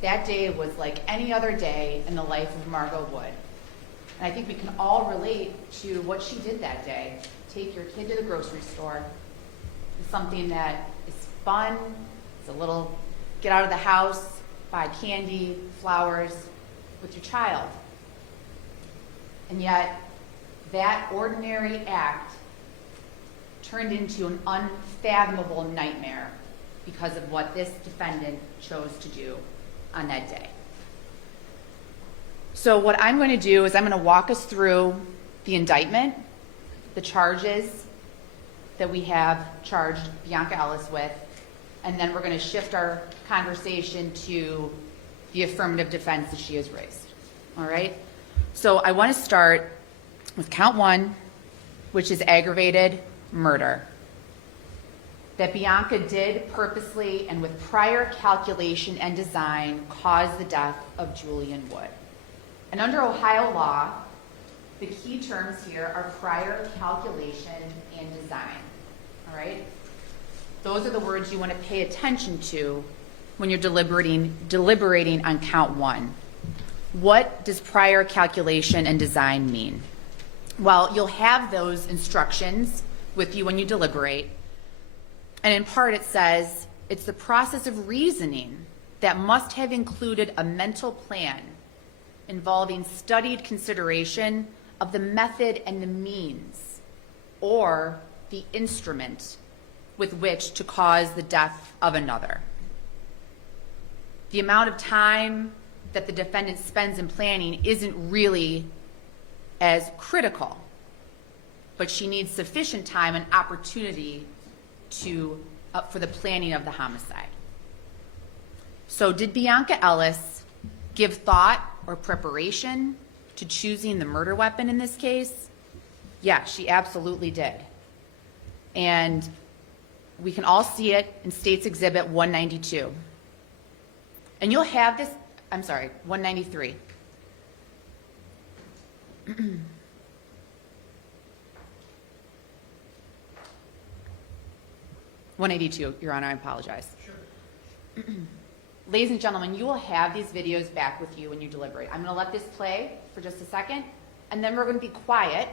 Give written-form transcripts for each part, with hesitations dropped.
That day was like any other day in the life of Margot Wood. And I think we can all relate to what she did that day. Take your kid to the grocery store. It's something that is fun. It's a little get out of the house, buy candy, flowers with your child. And yet, that ordinary act turned into an unfathomable nightmare because of what this defendant chose to do on that day. So what I'm going to do is I'm going to walk us through the indictment, the charges that we have charged Bionca Ellis with, and then we're going to shift our conversation to the affirmative defense that she has raised. All right? So I want to start with count 1, which is aggravated murder. That Bionca did purposely and with prior calculation and design cause the death of Julian Wood. And under Ohio law, the key terms here are prior calculation and design. All right? Those are the words you want to pay attention to when you're deliberating on count 1. What does prior calculation and design mean? Well, you'll have those instructions with you when you deliberate. And in part it says, it's the process of reasoning that must have included a mental plan involving studied consideration of the method and the means, or the instrument with which to cause the death of another. The amount of time that the defendant spends in planning isn't really as critical, but she needs sufficient time and opportunity for the planning of the homicide. So did Bionca Ellis give thought or preparation to choosing the murder weapon in this case? Yeah, she absolutely did. And we can all see it in State's Exhibit 192. And you'll have this, 193. 182, Your Honor, I apologize. Sure. Ladies and gentlemen, you will have these videos back with you when you deliberate. I'm going to let this play for just a second, and then we're going to be quiet.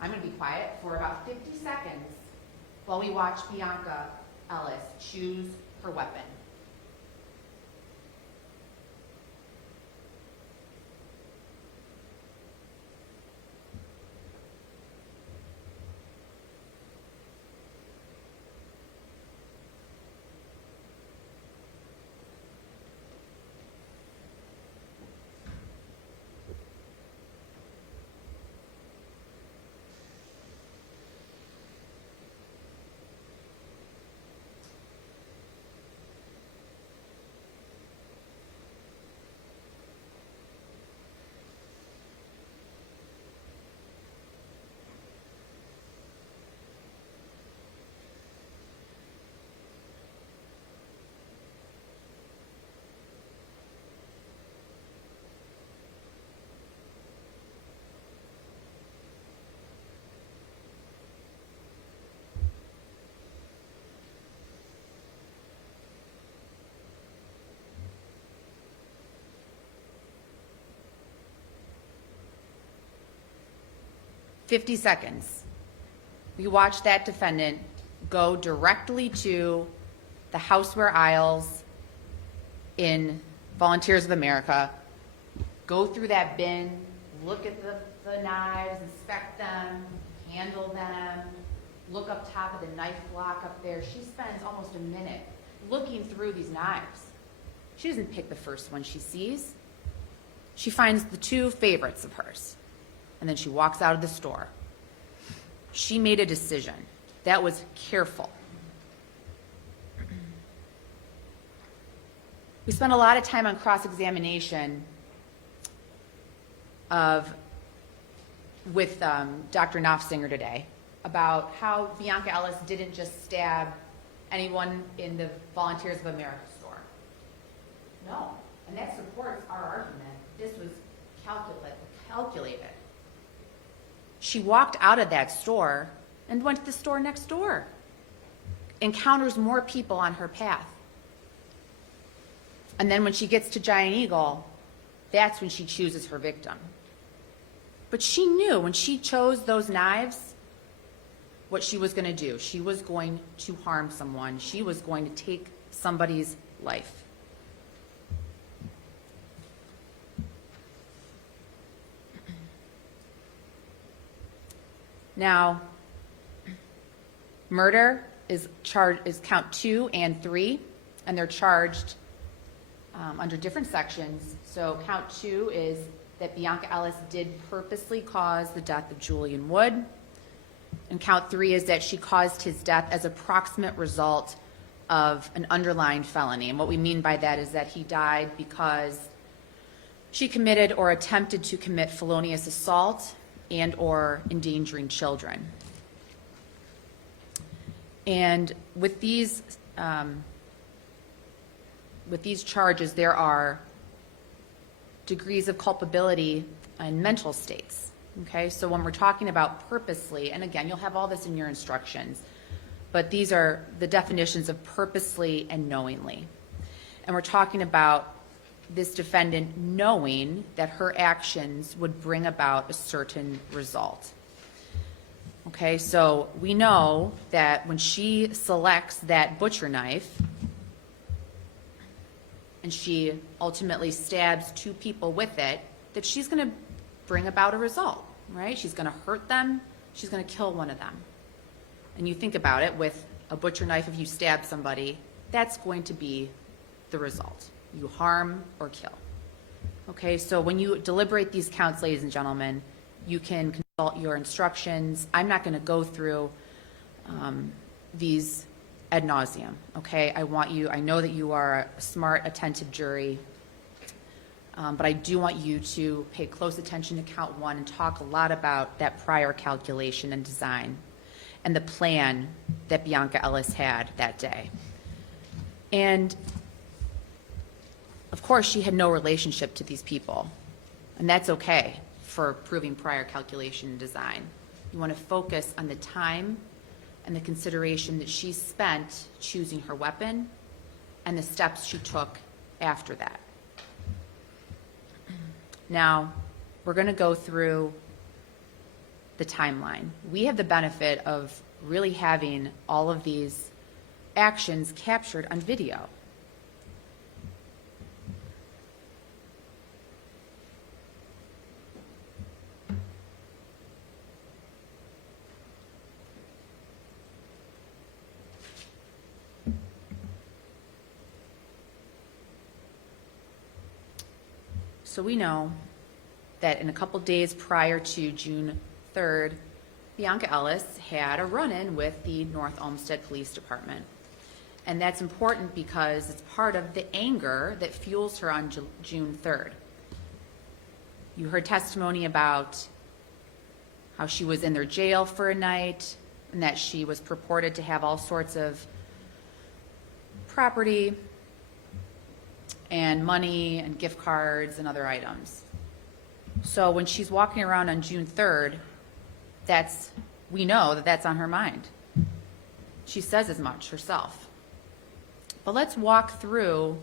I'm going to be quiet for about 50 seconds while we watch Bionca Ellis choose her weapon. "50 seconds. We watch that defendant go directly to the houseware aisles in Volunteers of America, go through that bin, look at the knives, inspect them, handle them, look up top of the knife block up there. She spends almost a minute looking through these knives. She doesn't pick the first one she sees. She finds the 2 favorites of hers, and then she walks out of the store. She made a decision. That was careful. We spent a lot of time on cross-examination with Dr. Knopfsinger today about how Bionca Ellis didn't just stab anyone in the Volunteers of America store. No, and that supports our argument. This was calculated. She walked out of that store and went to the store next door, encounters more people on her path. And then when she gets to Giant Eagle, that's when she chooses her victim. But she knew when she chose those knives what she was going to do. She was going to harm someone. She was going to take somebody's life. Now, murder is count 2 and 3, and they're charged under different sections. So count 2 is that Bionca Ellis did purposely cause the death of Julian Wood. And count 3 is that she caused his death as a proximate result of an underlying felony. And what we mean by that is that he died because she committed or attempted to commit felonious assault and or endangering children. And with these charges, there are degrees of culpability and mental states. Okay, so when we're talking about purposely, and again, you'll have all this in your instructions, but these are the definitions of purposely and knowingly. And we're talking about this defendant knowing that her actions would bring about a certain result. Okay, so we know that when she selects that butcher knife and she ultimately stabs 2 people with it, that she's going to bring about a result, right? She's going to hurt them. She's going to kill one of them. And you think about it, with a butcher knife, if you stab somebody, that's going to be the result. You harm or kill. Okay, so when you deliberate these counts, ladies and gentlemen, you can consult your instructions. I'm not going to go through these ad nauseum, okay? I know that you are a smart, attentive jury, but I do want you to pay close attention to count 1 and talk a lot about that prior calculation and design and the plan that Bionca Ellis had that day. And of course, she had no relationship to these people, and that's okay for proving prior calculation and design. You want to focus on the time and the consideration that she spent choosing her weapon and the steps she took after that. Now, we're going to go through the timeline. We have the benefit of really having all of these actions captured on video. So we know that in a couple days prior to June 3rd, Bionca Ellis had a run-in with the North Olmsted Police Department. And that's important because it's part of the anger that fuels her on June 3rd. You heard testimony about how she was in their jail for a night and that she was purported to have all sorts of property and money and gift cards and other items. So when she's walking around on June 3rd, we know that that's on her mind. She says as much herself. But let's walk through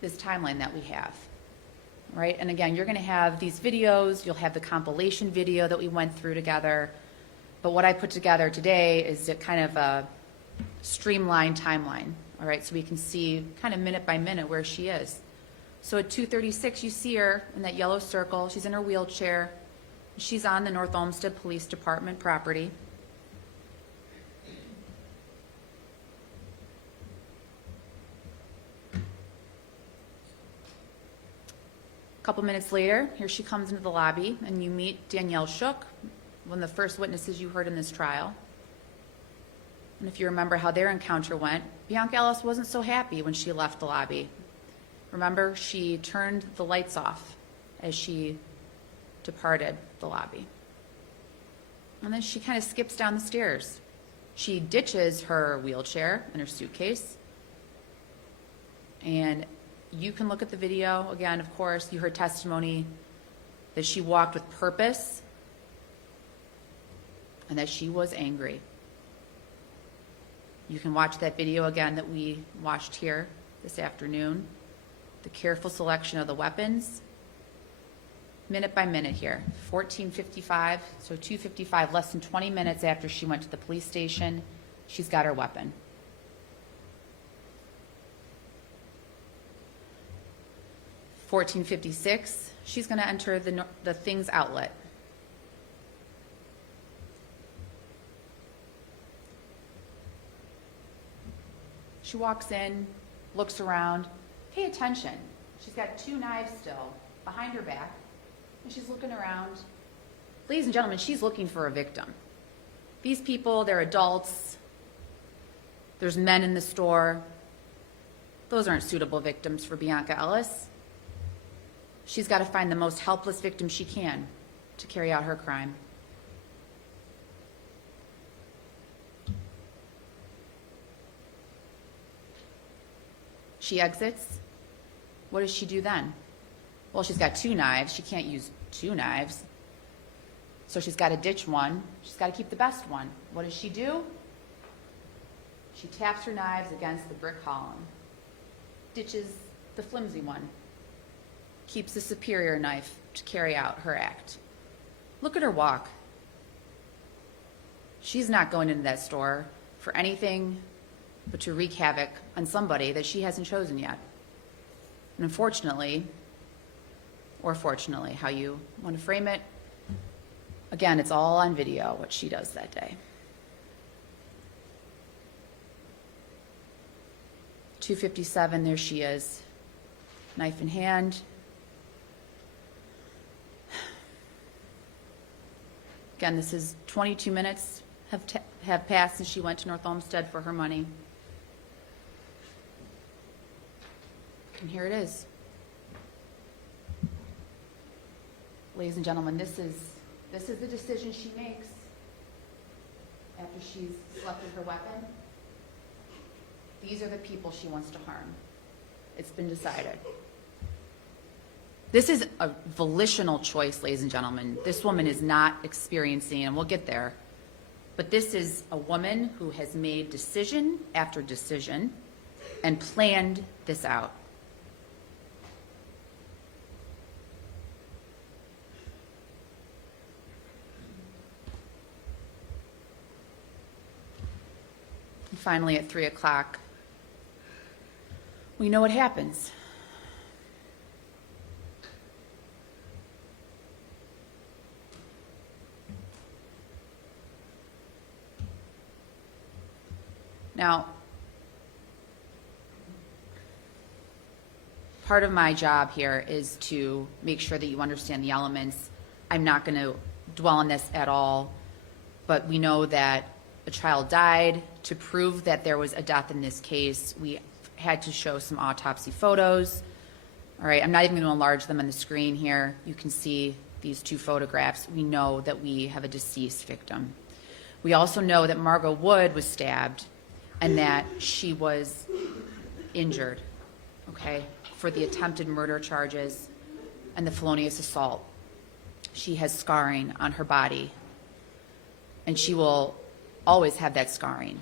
this timeline that we have, right? And again, you're going to have these videos. You'll have the compilation video that we went through together. But what I put together today is a kind of a streamlined timeline, all right? So we can see kind of minute by minute where she is. So at 2:36, you see her in that yellow circle. She's in her wheelchair. She's on the North Olmsted Police Department property. A couple minutes later, here she comes into the lobby, and you meet Danielle Shook, one of the first witnesses you heard in this trial. And if you remember how their encounter went, Bionca Ellis wasn't so happy when she left the lobby. Remember, she turned the lights off as she departed the lobby. And then she kind of skips down the stairs. She ditches her wheelchair and her suitcase. And you can look at the video. Again, of course, you heard testimony that she walked with purpose and that she was angry. You can watch that video again that we watched here this afternoon. The careful selection of the weapons, minute by minute here. 14:55, so 2:55, less than 20 minutes after she went to the police station, she's got her weapon. 14:56, she's going to enter the things outlet. She walks in, looks around. Pay attention. She's got 2 knives still behind her back, and she's looking around. Ladies and gentlemen, she's looking for a victim. These people, they're adults. There's men in the store. Those aren't suitable victims for Bionca Ellis. She's got to find the most helpless victim she can to carry out her crime. She exits. What does she do then? Well, she's got 2 knives. She can't use 2 knives. So she's got to ditch one. She's got to keep the best one. What does she do? She taps her knives against the brick column, ditches the flimsy one, keeps the superior knife to carry out her act. Look at her walk. She's not going into that store for anything but to wreak havoc on somebody that she hasn't chosen yet. And unfortunately, or fortunately, how you want to frame it, again, it's all on video what she does that day. 2:57, there she is, knife in hand. Again, this is 22 minutes have passed since she went to North Olmsted for her money. And here it is. Ladies and gentlemen, this is the decision she makes after she's selected her weapon. These are the people she wants to harm. It's been decided. This is a volitional choice, ladies and gentlemen. This woman is not experiencing, and we'll get there, but this is a woman who has made decision after decision and planned this out. And finally, at 3 o'clock, we know what happens. Now, part of my job here is to make sure that you understand the elements. I'm not going to dwell on this at all, but we know that a child died. To prove that there was a death in this case, we had to show some autopsy photos. All right, I'm not even going to enlarge them on the screen here. You can see these 2 photographs. We know that we have a deceased victim. We also know that Margot Wood was stabbed and that she was injured, okay, for the attempted murder charges and the felonious assault. She has scarring on her body, and she will always have that scarring.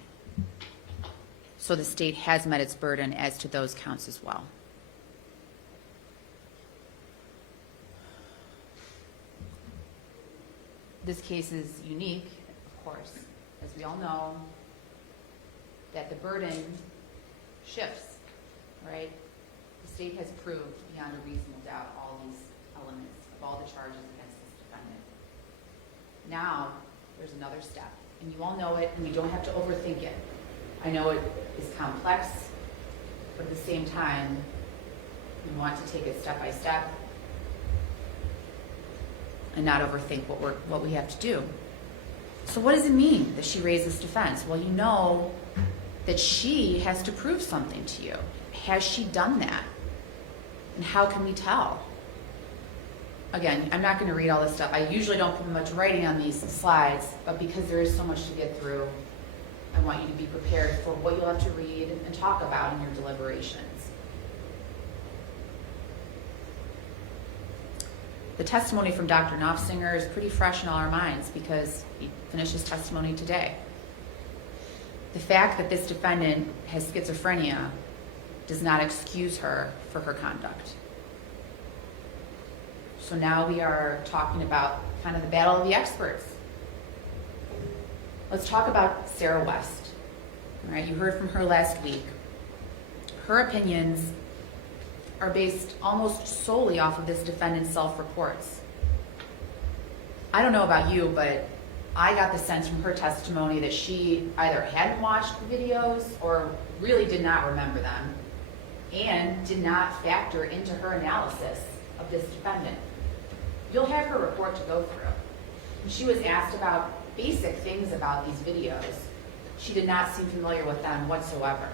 So the state has met its burden as to those counts as well. This case is unique, of course, as we all know, that the burden shifts, right? The state has proved beyond a reasonable doubt all these elements of all the charges against this defendant. Now, there's another step, and you all know it, and you don't have to overthink it. I know it is complex, but at the same time, we want to take it step by step and not overthink what we have to do. So what does it mean that she raised this defense? Well, you know that she has to prove something to you. Has she done that? And how can we tell? Again, I'm not going to read all this stuff. I usually don't put much writing on these slides, but because there is so much to get through, I want you to be prepared for what you'll have to read and talk about in your deliberations. The testimony from Dr. Knopfsinger is pretty fresh in all our minds because he finished his testimony today. The fact that this defendant has schizophrenia does not excuse her for her conduct. So now we are talking about kind of the battle of the experts. Let's talk about Sarah West. All right, you heard from her last week. Her opinions are based almost solely off of this defendant's self-reports. I don't know about you, but I got the sense from her testimony that she either hadn't watched the videos or really did not remember them and did not factor into her analysis of this defendant. You'll have her report to go through. When she was asked about basic things about these videos, she did not seem familiar with them whatsoever.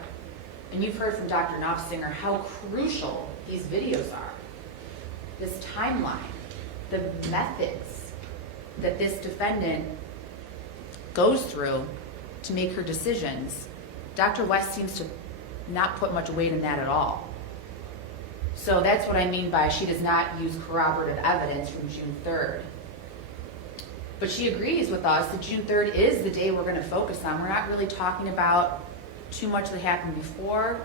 And you've heard from Dr. Knopfsinger how crucial these videos are. This timeline, the methods that this defendant goes through to make her decisions, Dr. West seems to not put much weight in that at all. So that's what I mean by she does not use corroborative evidence from June 3rd. But she agrees with us that June 3rd is the day we're going to focus on. We're not really talking about too much that happened before.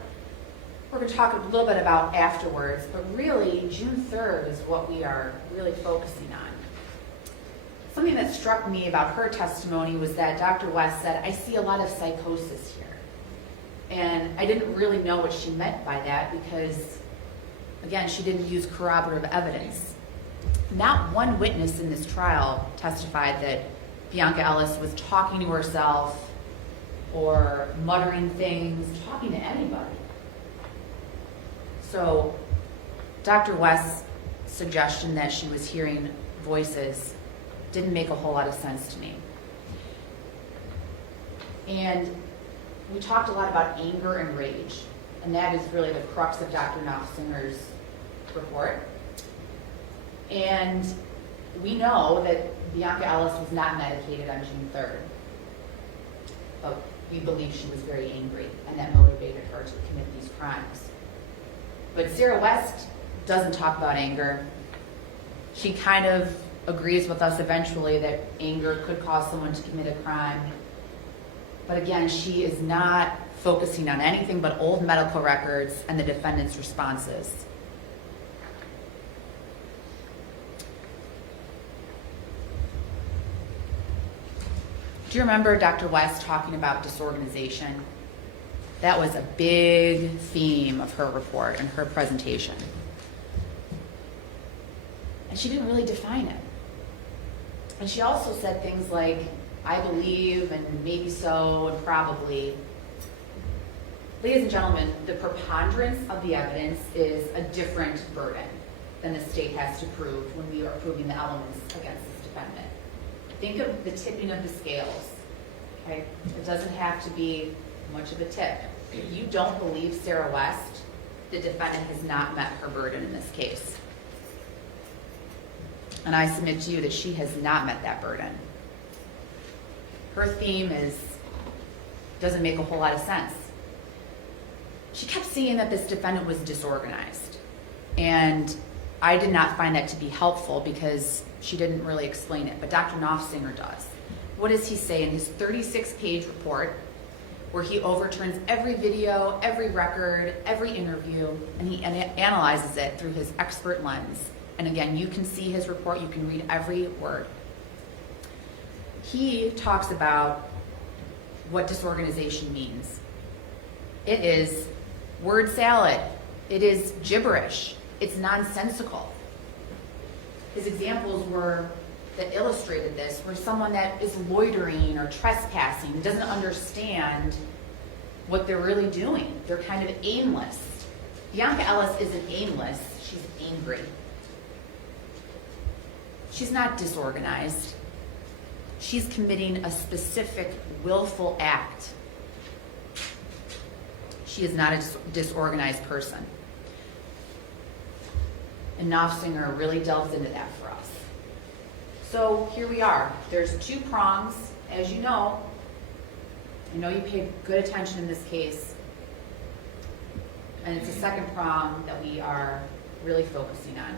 We're going to talk a little bit about afterwards, but really June 3rd is what we are really focusing on. Something that struck me about her testimony was that Dr. West said, I see a lot of psychosis here. And I didn't really know what she meant by that because, again, she didn't use corroborative evidence. Not one witness in this trial testified that Bionca Ellis was talking to herself or muttering things, talking to anybody. So Dr. West's suggestion that she was hearing voices didn't make a whole lot of sense to me. And we talked a lot about anger and rage, and that is really the crux of Dr. Knopfsinger's report. And we know that Bionca Ellis was not medicated on June 3rd, but we believe she was very angry, and that motivated her to commit these crimes. But Sarah West doesn't talk about anger. She kind of agrees with us eventually that anger could cause someone to commit a crime. But again, she is not focusing on anything but old medical records and the defendant's responses. Do you remember Dr. West talking about disorganization? That was a big theme of her report and her presentation. And she didn't really define it. And she also said things like, I believe, and maybe so, and probably. Ladies and gentlemen, the preponderance of the evidence is a different burden than the state has to prove when we are proving the elements against this defendant. Think of the tipping of the scales, okay? It doesn't have to be much of a tip. If you don't believe Sarah West, the defendant has not met her burden in this case. And I submit to you that she has not met that burden. Her theme doesn't make a whole lot of sense. She kept saying that this defendant was disorganized. And I did not find that to be helpful because she didn't really explain it, but Dr. Knopfsinger does. What does he say in his 36-page report where he overturns every video, every record, every interview, and he analyzes it through his expert lens? And again, you can see his report, you can read every word. He talks about what disorganization means. It is word salad. It is gibberish. It's nonsensical. His examples that illustrated this were someone that is loitering or trespassing, doesn't understand what they're really doing. They're kind of aimless. Bionca Ellis isn't aimless, she's angry. She's not disorganized. She's committing a specific willful act. She is not a disorganized person. And Knopfsinger really delves into that for us. So here we are. There's two prongs, as you know. I know you paid good attention in this case. And it's the second prong that we are really focusing on.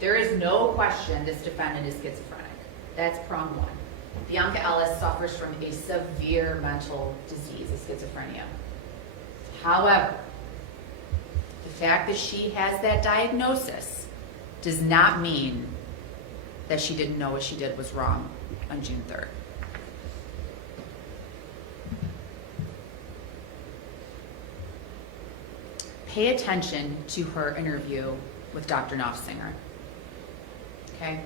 There is no question this defendant is schizophrenic. That's prong one. Bionca Ellis suffers from a severe mental disease, a schizophrenia. However, the fact that she has that diagnosis does not mean that she didn't know what she did was wrong on June 3rd. Pay attention to her interview with Dr. Knopfsinger. Okay?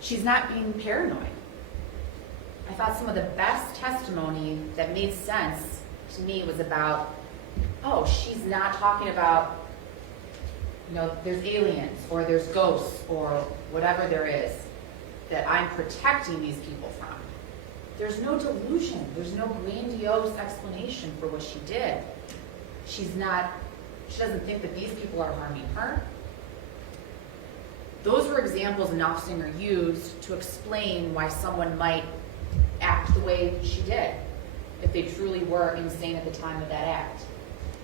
She's not being paranoid. I thought some of the best testimony that made sense to me was about, oh, she's not talking about, there's aliens or there's ghosts or whatever there is that I'm protecting these people from. There's no delusion. There's no grandiose explanation for what she did. She doesn't think that these people are harming her. Those were examples Knopfsinger used to explain why someone might act the way she did if they truly were insane at the time of that act.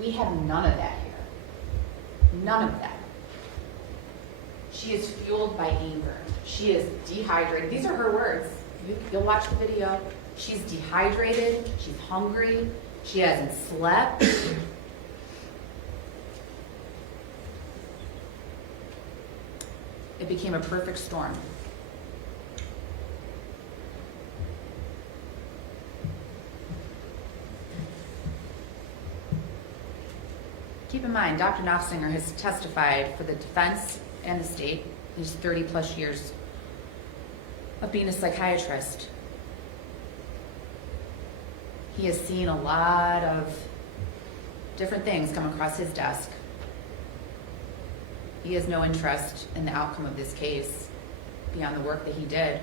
We have none of that here. None of that. She is fueled by anger. She is dehydrated. These are her words. You'll watch the video. She's dehydrated. She's hungry. She hasn't slept. It became a perfect storm. Keep in mind, Dr. Knopfsinger has testified for the defense and the state. He's 30 plus years of being a psychiatrist. He has seen a lot of different things come across his desk. He has no interest in the outcome of this case beyond the work that he did,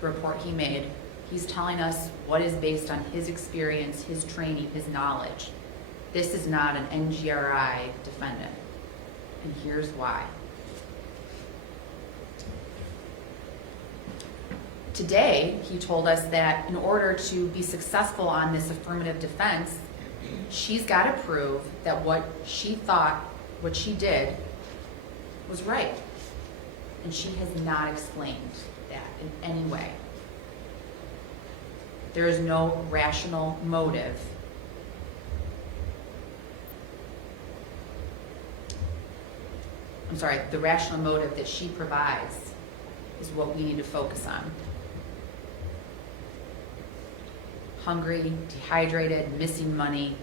the report he made. He's telling us what is based on his experience, his training, his knowledge. This is not an NGRI defendant, and here's why. Today, he told us that in order to be successful on this affirmative defense, she's got to prove that what she thought, what she did, was right. And she has not explained that in any way. There is no rational motive. The rational motive that she provides is what we need to focus on. Hungry, dehydrated, missing money.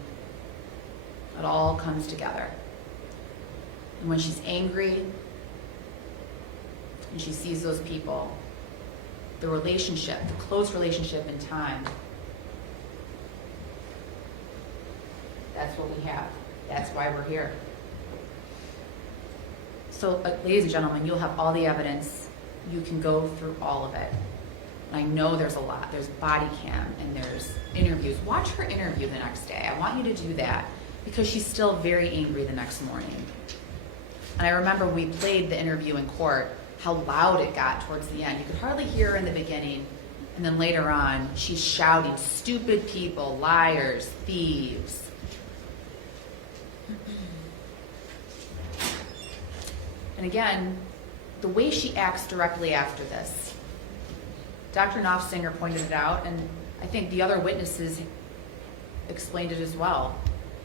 It all comes together. And when she's angry and she sees those people, the relationship, the close relationship in time, that's what we have. That's why we're here. So, ladies and gentlemen, you'll have all the evidence. You can go through all of it. And I know there's a lot. There's body cam and there's interviews. Watch her interview the next day. I want you to do that because she's still very angry the next morning. And I remember we played the interview in court, how loud it got towards the end. You could hardly hear her in the beginning. And then later on, she's shouting, stupid people, liars, thieves. And again, the way she acts directly after this. Dr. Knopfsinger pointed it out, and I think the other witnesses explained it as well.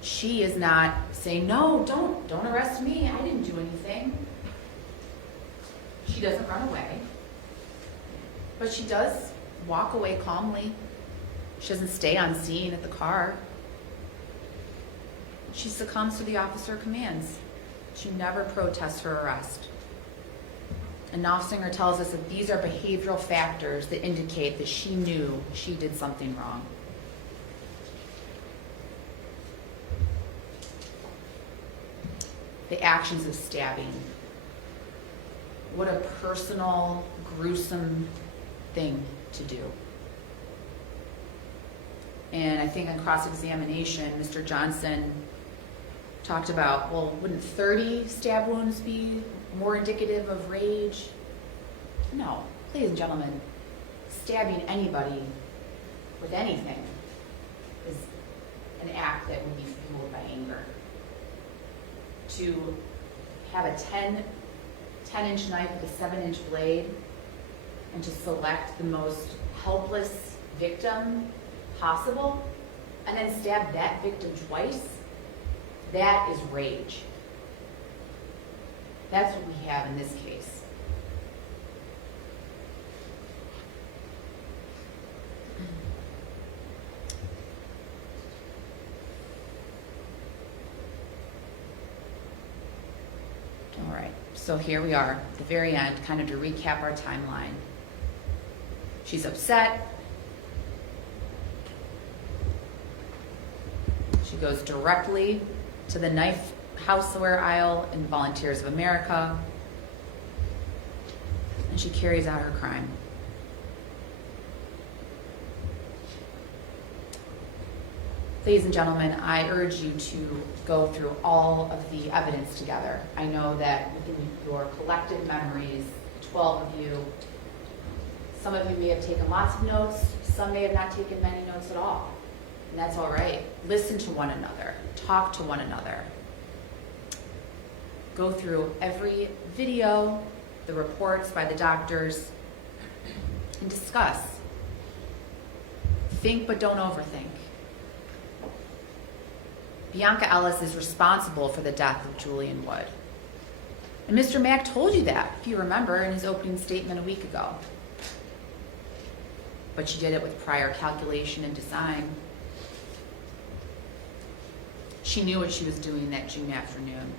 She is not saying, no, don't arrest me. I didn't do anything. She doesn't run away. But she does walk away calmly. She doesn't stay on scene at the car. She succumbs to the officer commands. She never protests her arrest. And Knopfsinger tells us that these are behavioral factors that indicate that she knew she did something wrong. The actions of stabbing. What a personal, gruesome thing to do. And I think on cross-examination, Mr. Johnson talked about, well, wouldn't 30 stab wounds be more indicative of rage? No. Ladies and gentlemen, stabbing anybody with anything is an act that would be fueled by anger. To have a 10-inch knife with a 7-inch blade and to select the most helpless victim possible and then stab that victim twice, that is rage. That's what we have in this case. All right, so here we are, at the very end, kind of to recap our timeline. She's upset. She goes directly to the knife houseware aisle in Volunteers of America, and she carries out her crime. Ladies and gentlemen, I urge you to go through all of the evidence together. I know that within your collective memories, 12 of you, some of you may have taken lots of notes, some may have not taken many notes at all, and that's all right. Listen to one another, talk to one another. Go through every video, the reports by the doctors, and discuss. Think but don't overthink. Bionca Ellis is responsible for the death of Julian Wood. And Mr. Mack told you that, if you remember, in his opening statement a week ago. But she did it with prior calculation and design. She knew what she was doing that June afternoon.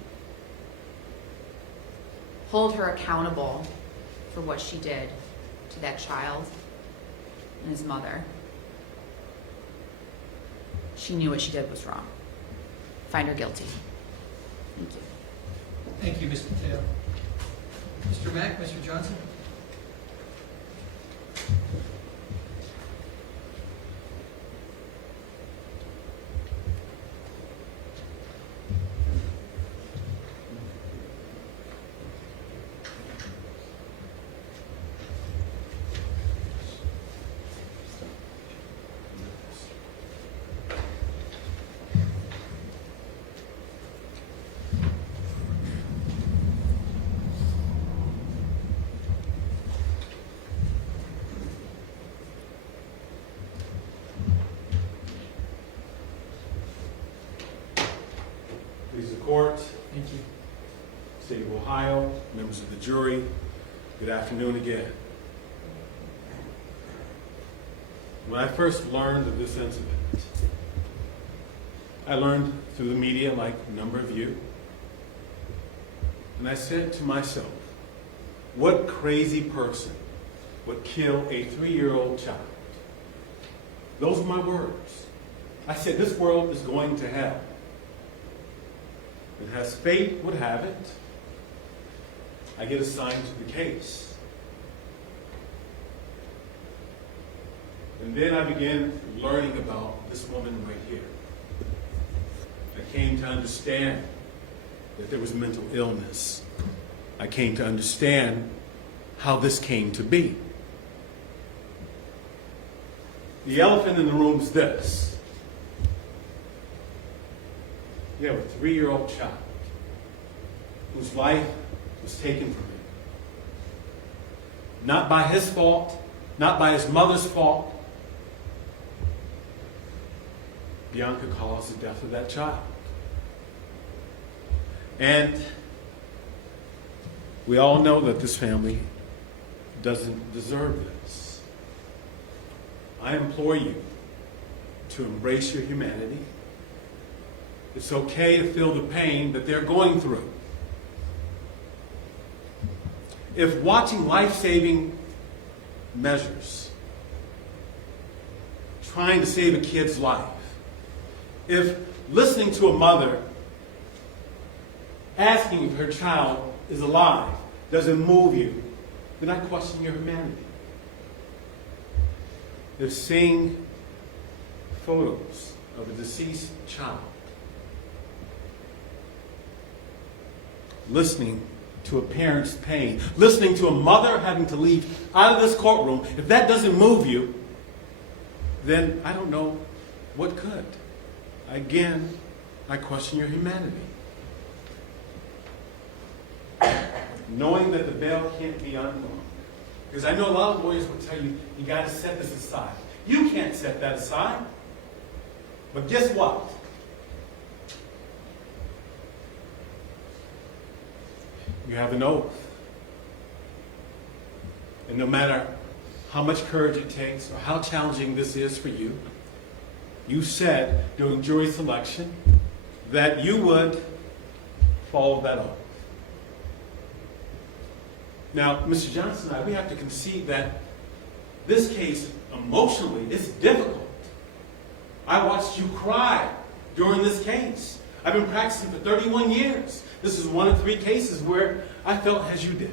Hold her accountable for what she did to that child and his mother. She knew what she did was wrong. Find her guilty. Thank you. Thank you, Mr. Taylor. Mr. Mack, Mr. Johnson? Please the court, Thank you. State of Ohio, members of the jury, good afternoon again. When I first learned of this incident, I learned through the media like a number of you, and I said to myself, what crazy person would kill a 3-year-old child? Those were my words. I said, this world is going to hell. And as fate would have it, I get assigned to the case. And then I began learning about this woman right here. I came to understand that there was mental illness. I came to understand how this came to be. The elephant in the room is this. You have a 3-year-old child whose life was taken from him. Not by his fault, not by his mother's fault. Bionca caused the death of that child. And we all know that this family doesn't deserve this. I implore you to embrace your humanity. It's okay to feel the pain that they're going through. If watching life-saving measures, trying to save a kid's life, if listening to a mother asking if her child is alive doesn't move you, then I question your humanity. If seeing photos of a deceased child, listening to a parent's pain, listening to a mother having to leave out of this courtroom, if that doesn't move you, then I don't know what could. Again, I question your humanity. Knowing that the veil can't be undone, Because I know a lot of lawyers will tell you, you got to set this aside. You can't set that aside. But guess what? You have an oath. And no matter how much courage it takes or how challenging this is for you, you said during jury selection that you would follow that oath. Now, Mr. Johnson and I, we have to concede that this case, emotionally, is difficult. I watched you cry during this case. I've been practicing for 31 years. This is one of 3 cases where I felt as you did.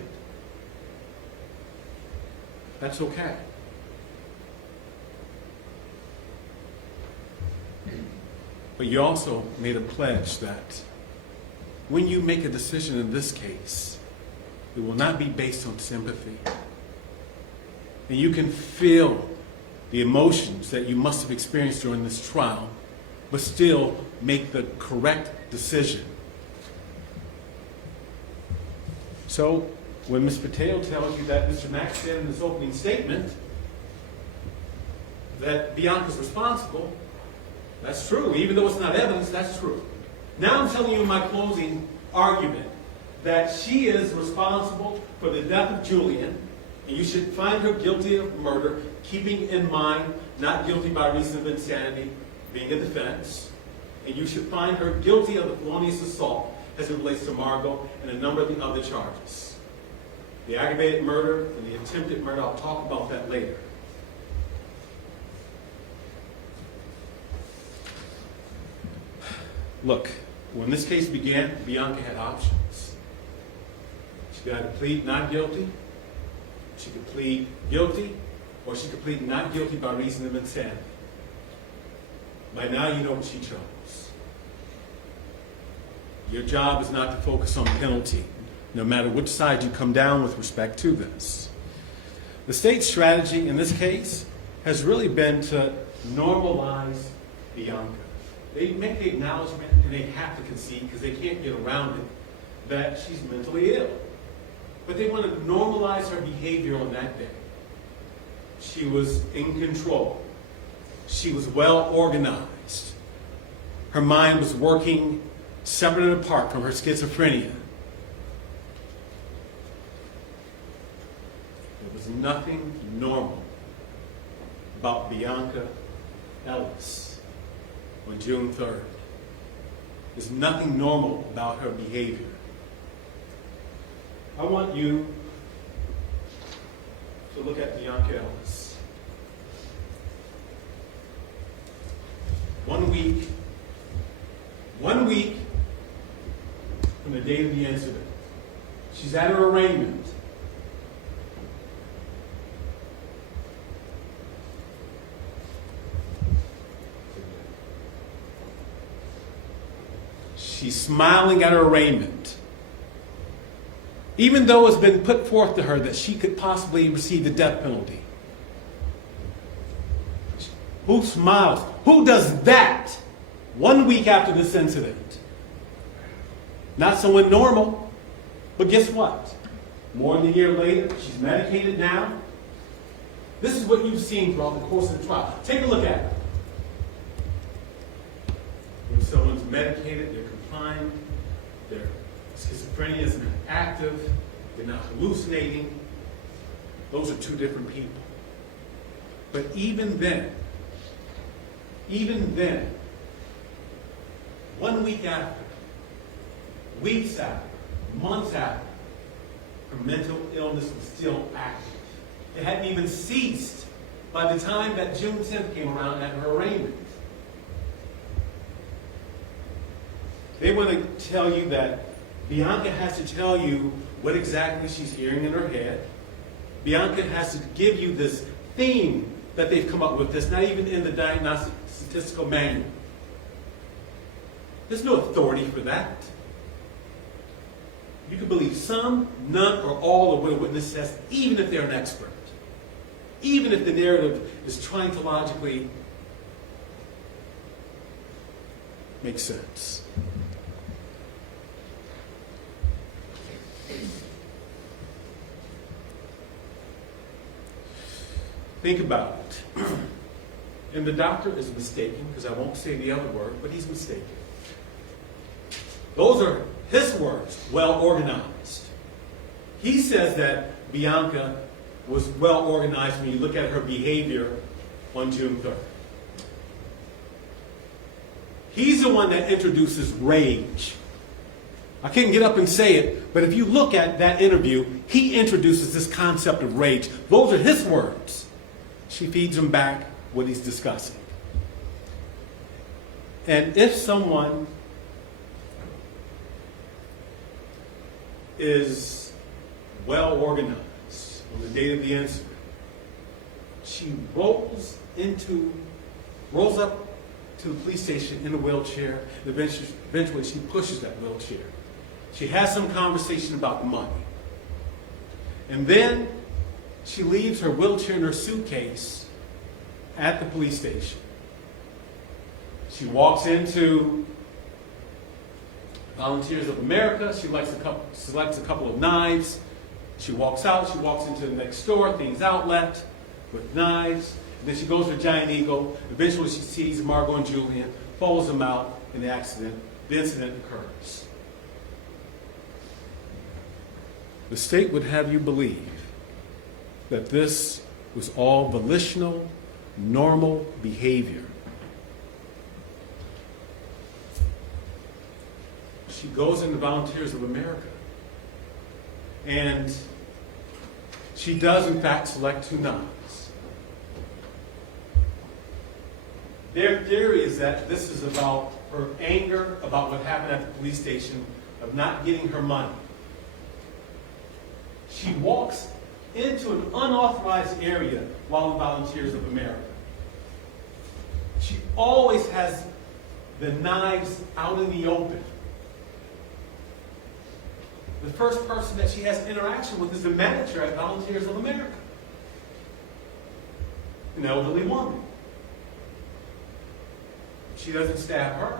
That's okay. But you also made a pledge that when you make a decision in this case, it will not be based on sympathy. And you can feel the emotions that you must have experienced during this trial, but still make the correct decision. So, when Ms. Patel tells you that Mr. Mack said in his opening statement that Bionca's responsible, that's true. Even though it's not evidence, that's true. Now I'm telling you in my closing argument that she is responsible for the death of Julian, and you should find her guilty of murder, keeping in mind not guilty by reason of insanity being a defense, and you should find her guilty of the felonious assault as it relates to Margot and a number of the other charges. The aggravated murder and the attempted murder, I'll talk about that later. Look, when this case began, Bionca had options. She could either plead not guilty, she could plead guilty, or she could plead not guilty by reason of insanity. By now you know what she chose. Your job is not to focus on penalty, no matter which side you come down with respect to this. The state's strategy in this case has really been to normalize Bionca. They make the acknowledgement, and they have to concede because they can't get around it, that she's mentally ill. But they want to normalize her behavior on that day. She was in control. She was well organized. Her mind was working separate and apart from her schizophrenia. There was nothing normal about Bionca Ellis on June 3rd. There's nothing normal about her behavior. I want you to look at Bionca Ellis. 1 week from the date of the incident. She's at her arraignment. She's smiling at her arraignment. Even though it's been put forth to her that she could possibly receive the death penalty. Who smiles? Who does that 1 week after this incident? Not someone normal, but guess what? More than a year later, she's medicated now. This is what you've seen throughout the course of the trial. Take a look at it. When someone's medicated, they're confined, their schizophrenia is not active, they're not hallucinating. Those are 2 different people. But even then, 1 week after, weeks after, months after, her mental illness was still active. It hadn't even ceased by the time that June 10th came around at her arraignment. They want to tell you that Bionca has to tell you what exactly she's hearing in her head. Bionca has to give you this theme that they've come up with that's not even in the diagnostic statistical manual. There's no authority for that. You can believe some, none, or all of what a witness says, even if they're an expert. Even if the narrative is trying to logically make sense. Think about it. And the doctor is mistaken, because I won't say the other word, but he's mistaken. Those are his words, well organized. He says that Bionca was well organized when you look at her behavior on June 3rd. He's the one that introduces rage. I can't get up and say it, but if you look at that interview, he introduces this concept of rage. Those are his words. She feeds him back what he's discussing. And if someone is well organized on the date of the incident, she rolls up to the police station in a wheelchair. Eventually she pushes that wheelchair. She has some conversation about money. And then she leaves her wheelchair and her suitcase at the police station. She walks into Volunteers of America. She selects a couple of knives. She walks out. She walks into the next store, Things Outlet, with knives. And then she goes to Giant Eagle. Eventually she sees Margot and Julian, follows them out, and the incident occurs. The state would have you believe that this was all volitional, normal behavior. She goes into Volunteers of America, and she does in fact select 2 knives. Their theory is that this is about her anger about what happened at the police station, of not getting her money. She walks into an unauthorized area while in Volunteers of America. She always has the knives out in the open. The first person that she has interaction with is the manager at Volunteers of America, an elderly woman. She doesn't stab her.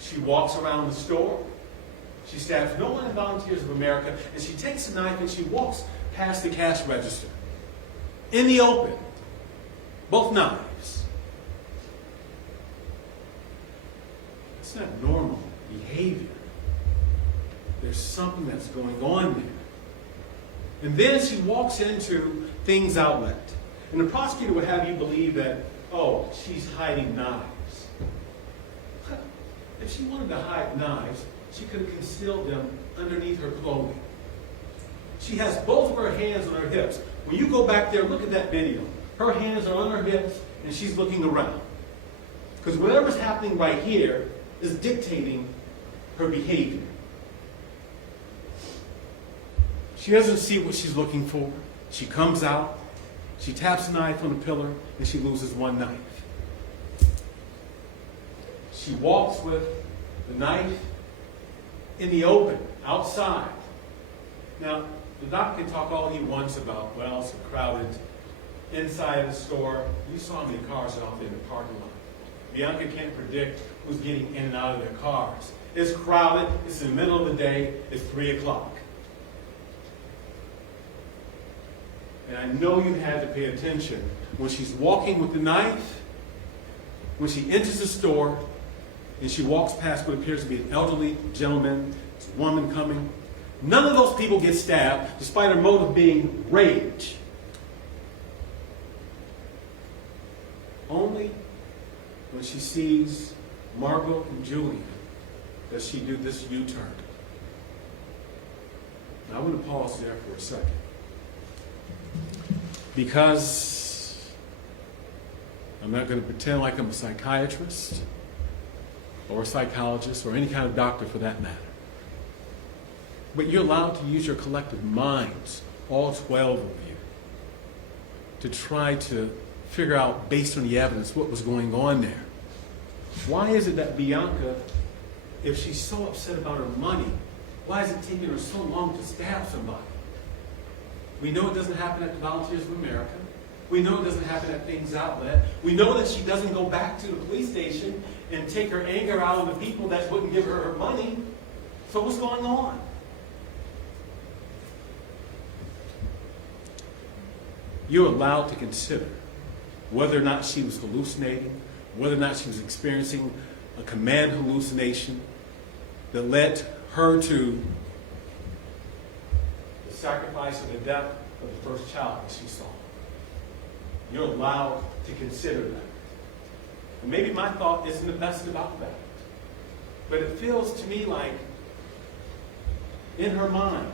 She walks around the store. She stabs no one in Volunteers of America, and she takes a knife and she walks past the cash register. In the open. Both knives. It's not normal behavior. There's something that's going on there. And then she walks into Things Outlet. And the prosecutor would have you believe that, oh, she's hiding knives. If she wanted to hide knives, she could have concealed them underneath her clothing. She has both of her hands on her hips. When you go back there, look at that video. Her hands are on her hips, and she's looking around. Because whatever's happening right here is dictating her behavior. She doesn't see what she's looking for. She comes out, she taps a knife on the pillar, and she loses 1 knife. She walks with the knife in the open, outside. Now, the doctor can talk all he wants about, well, it's crowded inside of the store. You saw how many cars are out there in the parking lot. Bionca can't predict who's getting in and out of their cars. It's crowded, it's in the middle of the day, it's 3 o'clock. And I know you had to pay attention when she's walking with the knife, when she enters the store, and she walks past what appears to be an elderly gentleman, a woman coming. None of those people get stabbed, despite her motive being rage. Only when she sees Margot and Julian does she do this U-turn. Now, I want to pause there for a second. Because I'm not going to pretend like I'm a psychiatrist or a psychologist or any kind of doctor for that matter. But you're allowed to use your collective minds, all 12 of you, to try to figure out, based on the evidence, what was going on there. Why is it that Bionca, if she's so upset about her money, why is it taking her so long to stab somebody? We know it doesn't happen at the Volunteers of America. We know it doesn't happen at Things Outlet. We know that she doesn't go back to the police station and take her anger out on the people that wouldn't give her her money. So what's going on? you're allowed to consider whether or not she was hallucinating, whether or not she was experiencing a command hallucination that led her to the sacrifice or the death of the first child that she saw. You're allowed to consider that. And maybe my thought isn't the best about that, but it feels to me like in her mind,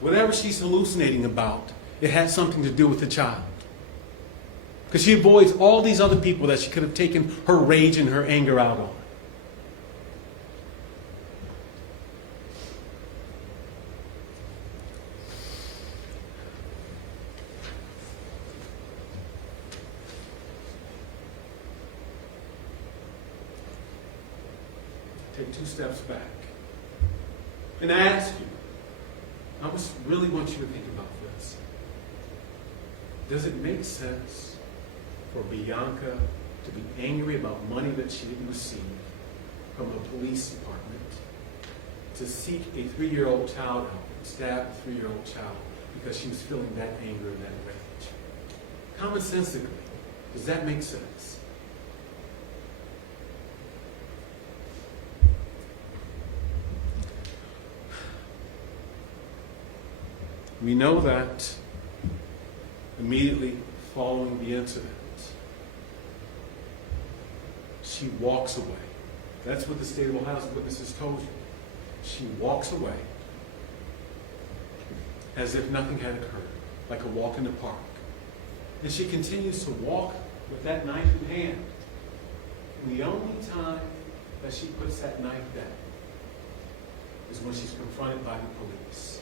whatever she's hallucinating about, it has something to do with the child. Because she avoids all these other people that she could have taken her rage and her anger out on. Take 2 steps back. And I ask you, I just really want you to think about this. Does it make sense for Bionca to be angry about money that she didn't receive from a police department, to seek a 3-year-old child out and stab a 3-year-old child because she was feeling that anger and that rage? Commonsensically, does that make sense? We know that immediately following the incident, she walks away. That's what the state of Ohio's witnesses told you. She walks away as if nothing had occurred, like a walk in the park. And she continues to walk with that knife in hand. And the only time that she puts that knife down is when she's confronted by the police.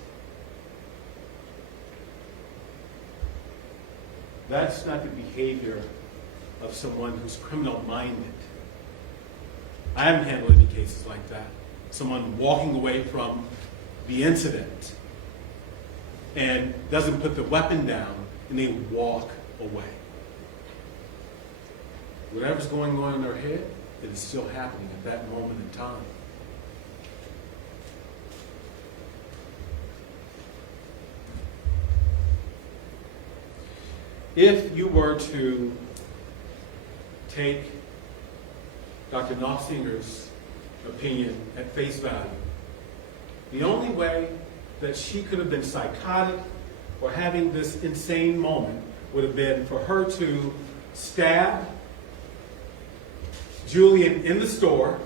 That's not the behavior of someone who's criminal-minded. I haven't handled any cases like that. Someone walking away from the incident and doesn't put the weapon down and they walk away. Whatever's going on in their head, it is still happening at that moment in time. If you were to take Dr. Knopfsinger's opinion at face value, the only way that she could have been psychotic or having this insane moment would have been for her to stab Julian in the store,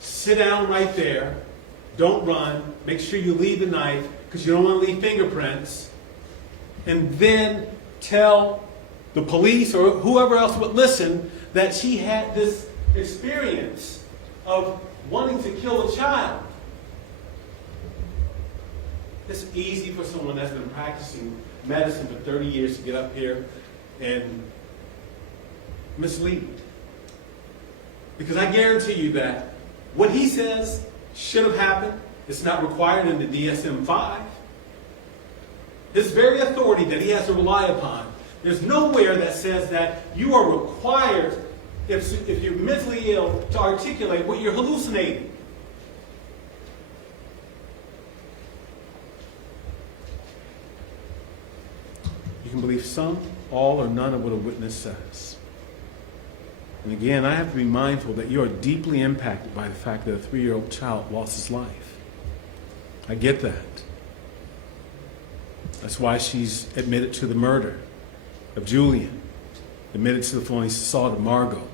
sit down right there, don't run, make sure you leave the knife because you don't want to leave fingerprints, and then tell the police or whoever else would listen that she had this experience of wanting to kill a child. It's easy for someone that's been practicing medicine for 30 years to get up here and mislead. Because I guarantee you that what he says should have happened, it's not required in the DSM-5. This very authority that he has to rely upon, there's nowhere that says that you are required, if you're mentally ill, to articulate what you're hallucinating. You can believe some, all, or none of what a witness says. And again, I have to be mindful that you are deeply impacted by the fact that a 3-year-old child lost his life. I get that. That's why she's admitted to the murder of Julian, admitted to the felonious assault of Margot.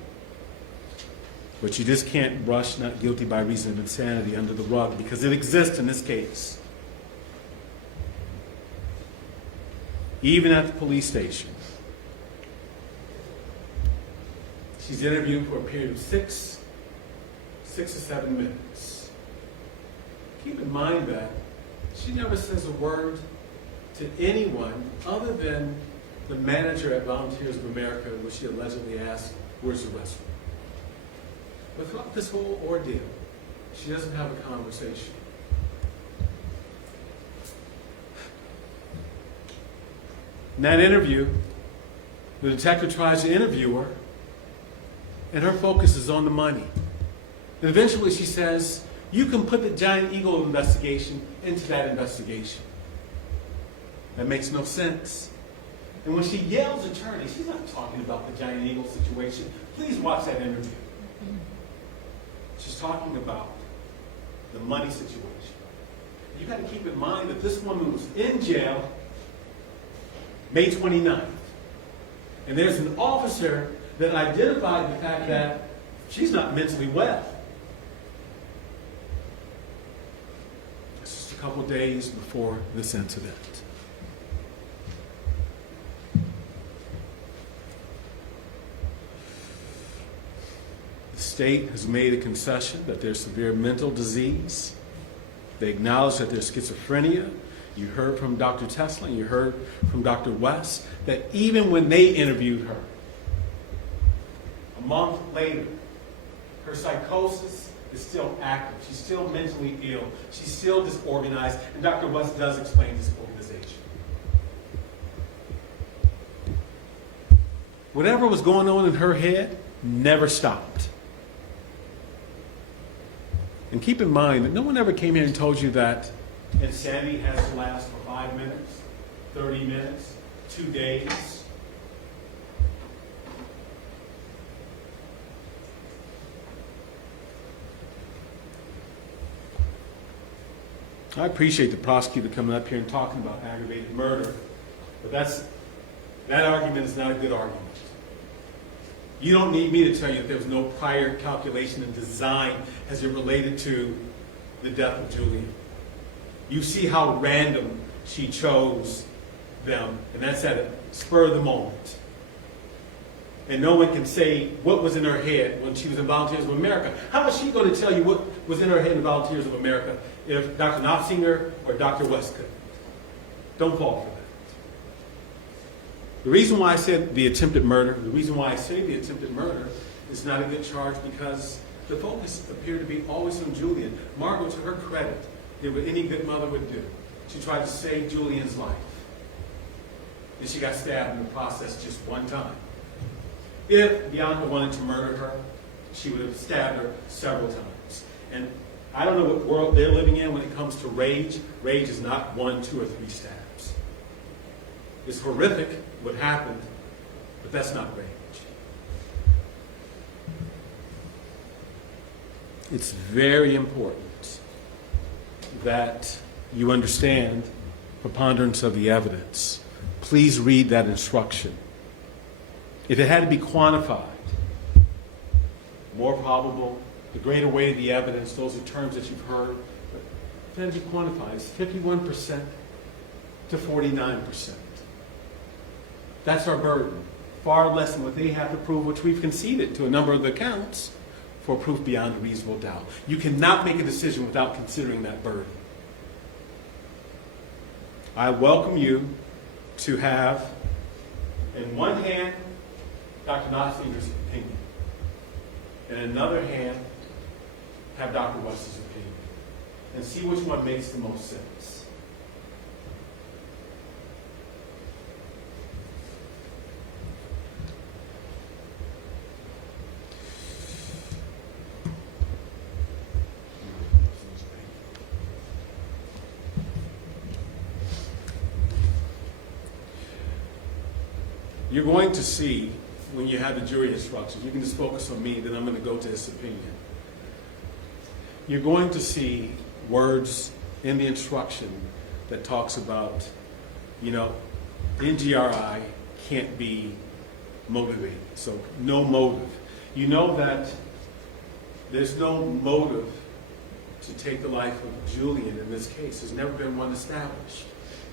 But you just can't brush not guilty by reason of insanity under the rug because it exists in this case. Even at the police station. She's interviewed for a period of 6 to 7 minutes. Keep in mind that she never says a word to anyone other than the manager at Volunteers of America, where she allegedly asked, "Where's the restroom?" But throughout this whole ordeal, she doesn't have a conversation. In that interview, the detective tries to interview her, and her focus is on the money. And eventually she says, "You can put the Giant Eagle investigation into that investigation." That makes no sense. And when she yells attorney, she's not talking about the Giant Eagle situation. Please watch that interview. She's talking about the money situation. You got to keep in mind that this woman was in jail May 29th. And there's an officer that identified the fact that she's not mentally well. It's just a couple days before this incident. The state has made a concession that there's severe mental disease. They acknowledge that there's schizophrenia. You heard from Dr. Tesla, and you heard from Dr. West, that even when they interviewed her, a month later, her psychosis is still active. She's still mentally ill. She's still disorganized, and Dr. West does explain disorganization. Whatever was going on in her head never stopped. And keep in mind that no one ever came here and told you that insanity has to last for 5 minutes, 30 minutes, 2 days. I appreciate the prosecutor coming up here and talking about aggravated murder, but that argument is not a good argument. You don't need me to tell you that there was no prior calculation and design as it related to the death of Julian. You see how random she chose them, and that's at a spur of the moment. And no one can say what was in her head when she was in Volunteers of America. How is she going to tell you what was in her head in Volunteers of America if Dr. Knopfsinger or Dr. West could? Don't fall for that. The reason why I said the attempted murder, the reason why I say the attempted murder is not a good charge because the focus appeared to be always on Julian. Margot, to her credit, did what any good mother would do. She tried to save Julian's life. And she got stabbed in the process just one time. If Bionca wanted to murder her, she would have stabbed her several times. And I don't know what world they're living in when it comes to rage. Rage is not 1, 2, or 3 stabs. It's horrific what happened, but that's not rage. It's very important that you understand preponderance of the evidence. Please read that instruction. If it had to be quantified, more probable, the greater weight of the evidence, those are terms that you've heard. But if it had to be quantified, it's 51% to 49%. That's our burden. Far less than what they have to prove, which we've conceded to a number of the counts for proof beyond a reasonable doubt. You cannot make a decision without considering that burden. I welcome you to have, in one hand, Dr. Knopfsinger's opinion, and in another hand, have Dr. West's opinion, and see which one makes the most sense. You're going to see, when you have the jury instructions, you can just focus on me, then I'm going to go to his opinion. You're going to see words in the instruction that talks about, NGRI can't be motivated. So no motive. You know that there's no motive to take the life of Julian in this case. There's never been one established.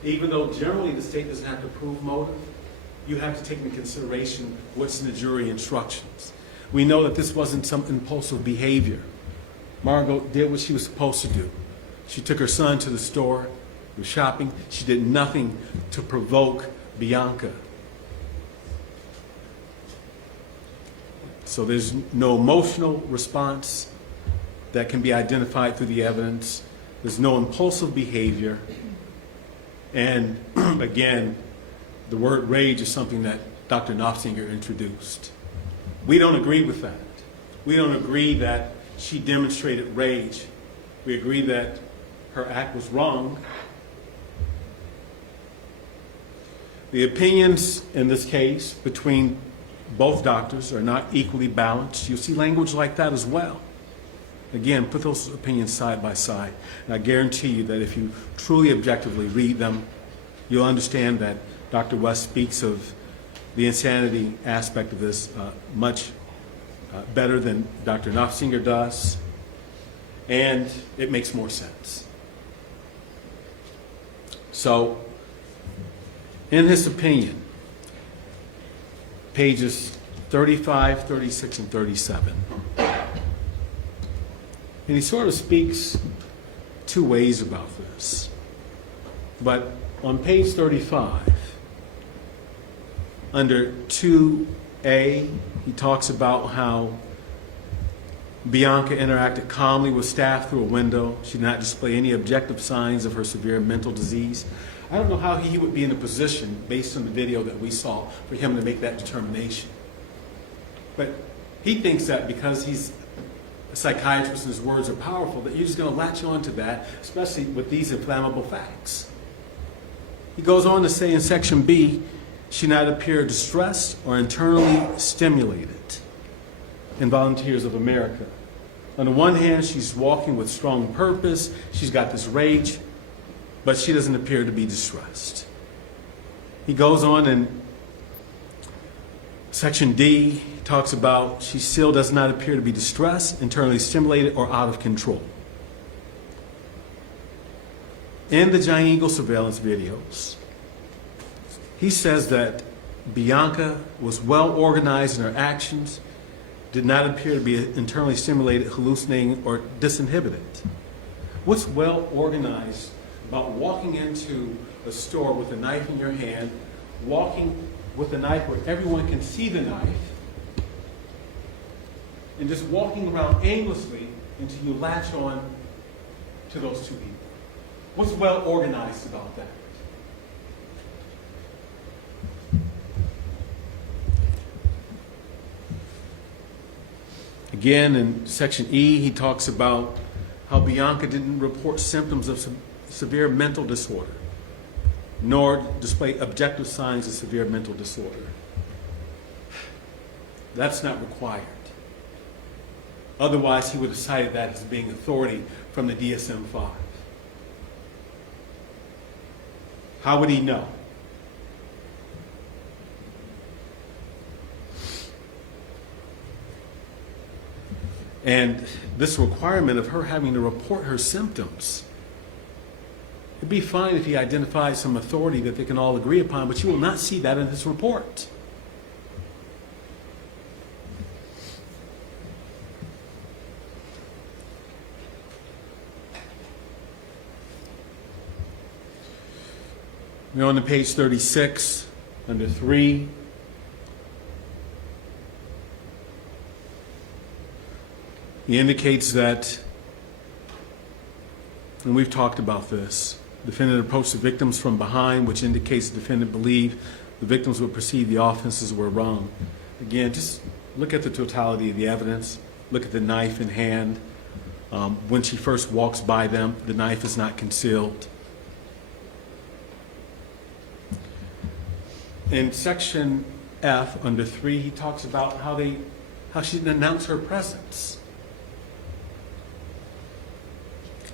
Even though generally the state doesn't have to prove motive, you have to take into consideration what's in the jury instructions. We know that this wasn't some impulsive behavior. Margot did what she was supposed to do. She took her son to the store, was shopping. She did nothing to provoke Bionca. So there's no emotional response that can be identified through the evidence. There's no impulsive behavior. And again, the word rage is something that Dr. Knopfsinger introduced. We don't agree with that. We don't agree that she demonstrated rage. We agree that her act was wrong. The opinions in this case between both doctors are not equally balanced. You'll see language like that as well. Again, put those opinions side by side, and I guarantee you that if you truly objectively read them, you'll understand that Dr. West speaks of the insanity aspect of this much better than Dr. Knopfsinger does, and it makes more sense. So, in his opinion, pages 35, 36, and 37, and he sort of speaks two ways about this. But on page 35, under 2A, he talks about how Bionca interacted calmly with staff through a window. She did not display any objective signs of her severe mental disease. I don't know how he would be in a position, based on the video that we saw, for him to make that determination. But he thinks that because he's a psychiatrist and his words are powerful, that you're just going to latch on to that, especially with these inflammable facts. He goes on to say in section B, she not appear distressed or internally stimulated in Volunteers of America. On the one hand, she's walking with strong purpose, she's got this rage, but she doesn't appear to be distressed. He goes on in section D, talks about she still does not appear to be distressed, internally stimulated, or out of control. In the Giant Eagle surveillance videos, he says that Bionca was well organized in her actions, did not appear to be internally stimulated, hallucinating, or disinhibited. What's well organized about walking into a store with a knife in your hand, walking with a knife where everyone can see the knife, and just walking around aimlessly until you latch on to those two people? What's well organized about that? Again, in section E, he talks about how Bionca didn't report symptoms of severe mental disorder, nor display objective signs of severe mental disorder. That's not required. Otherwise, he would have cited that as being authority from the DSM-5. How would he know? And this requirement of her having to report her symptoms, it'd be fine if he identified some authority that they can all agree upon, but you will not see that in his report. We're on to page 36, under 3. He indicates that, and we've talked about this, the defendant approached the victims from behind, which indicates the defendant believed the victims would perceive the offenses were wrong. Again, just look at the totality of the evidence. Look at the knife in hand. When she first walks by them, the knife is not concealed. In section F, under 3, he talks about how she didn't announce her presence.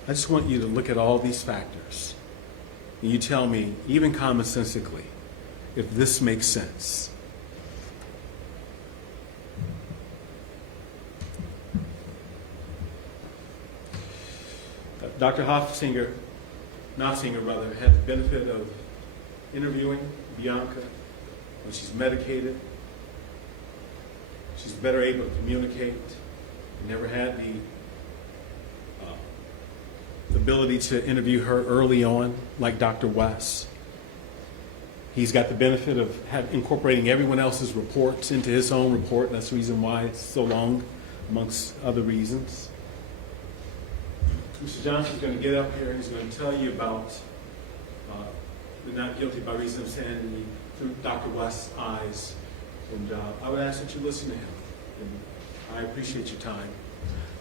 I just want you to look at all these factors, and you tell me, even commonsensically, if this makes sense. Dr. Knopfsinger had the benefit of interviewing Bionca when she's medicated. She's better able to communicate. Never had the ability to interview her early on, like Dr. West. He's got the benefit of incorporating everyone else's reports into his own report. That's the reason why it's so long, amongst other reasons. Mr. Johnson's going to get up here and he's going to tell you about the not guilty by reason of insanity through Dr. West's eyes. And I would ask that you listen to him. And I appreciate your time.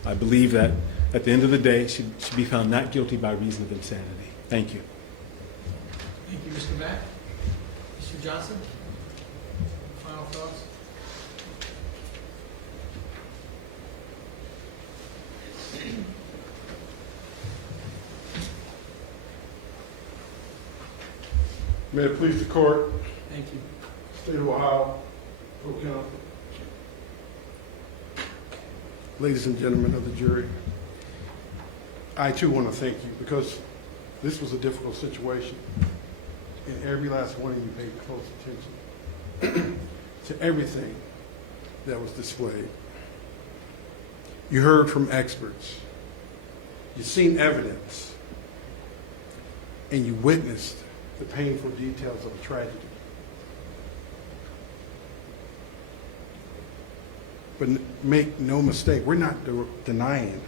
I believe that at the end of the day, she should be found not guilty by reason of insanity. Thank you. Thank you, Mr. Mack. Mr. Mr. Johnson? Final thoughts? May it please the court, Thank you. State of Ohio, Cook County. Ladies and gentlemen of the jury, I too want to thank you because this was a difficult situation. And every last one of you paid close attention to everything that was displayed. You heard from experts. You've seen evidence. And you witnessed the painful details of a tragedy. But make no mistake, we're not denying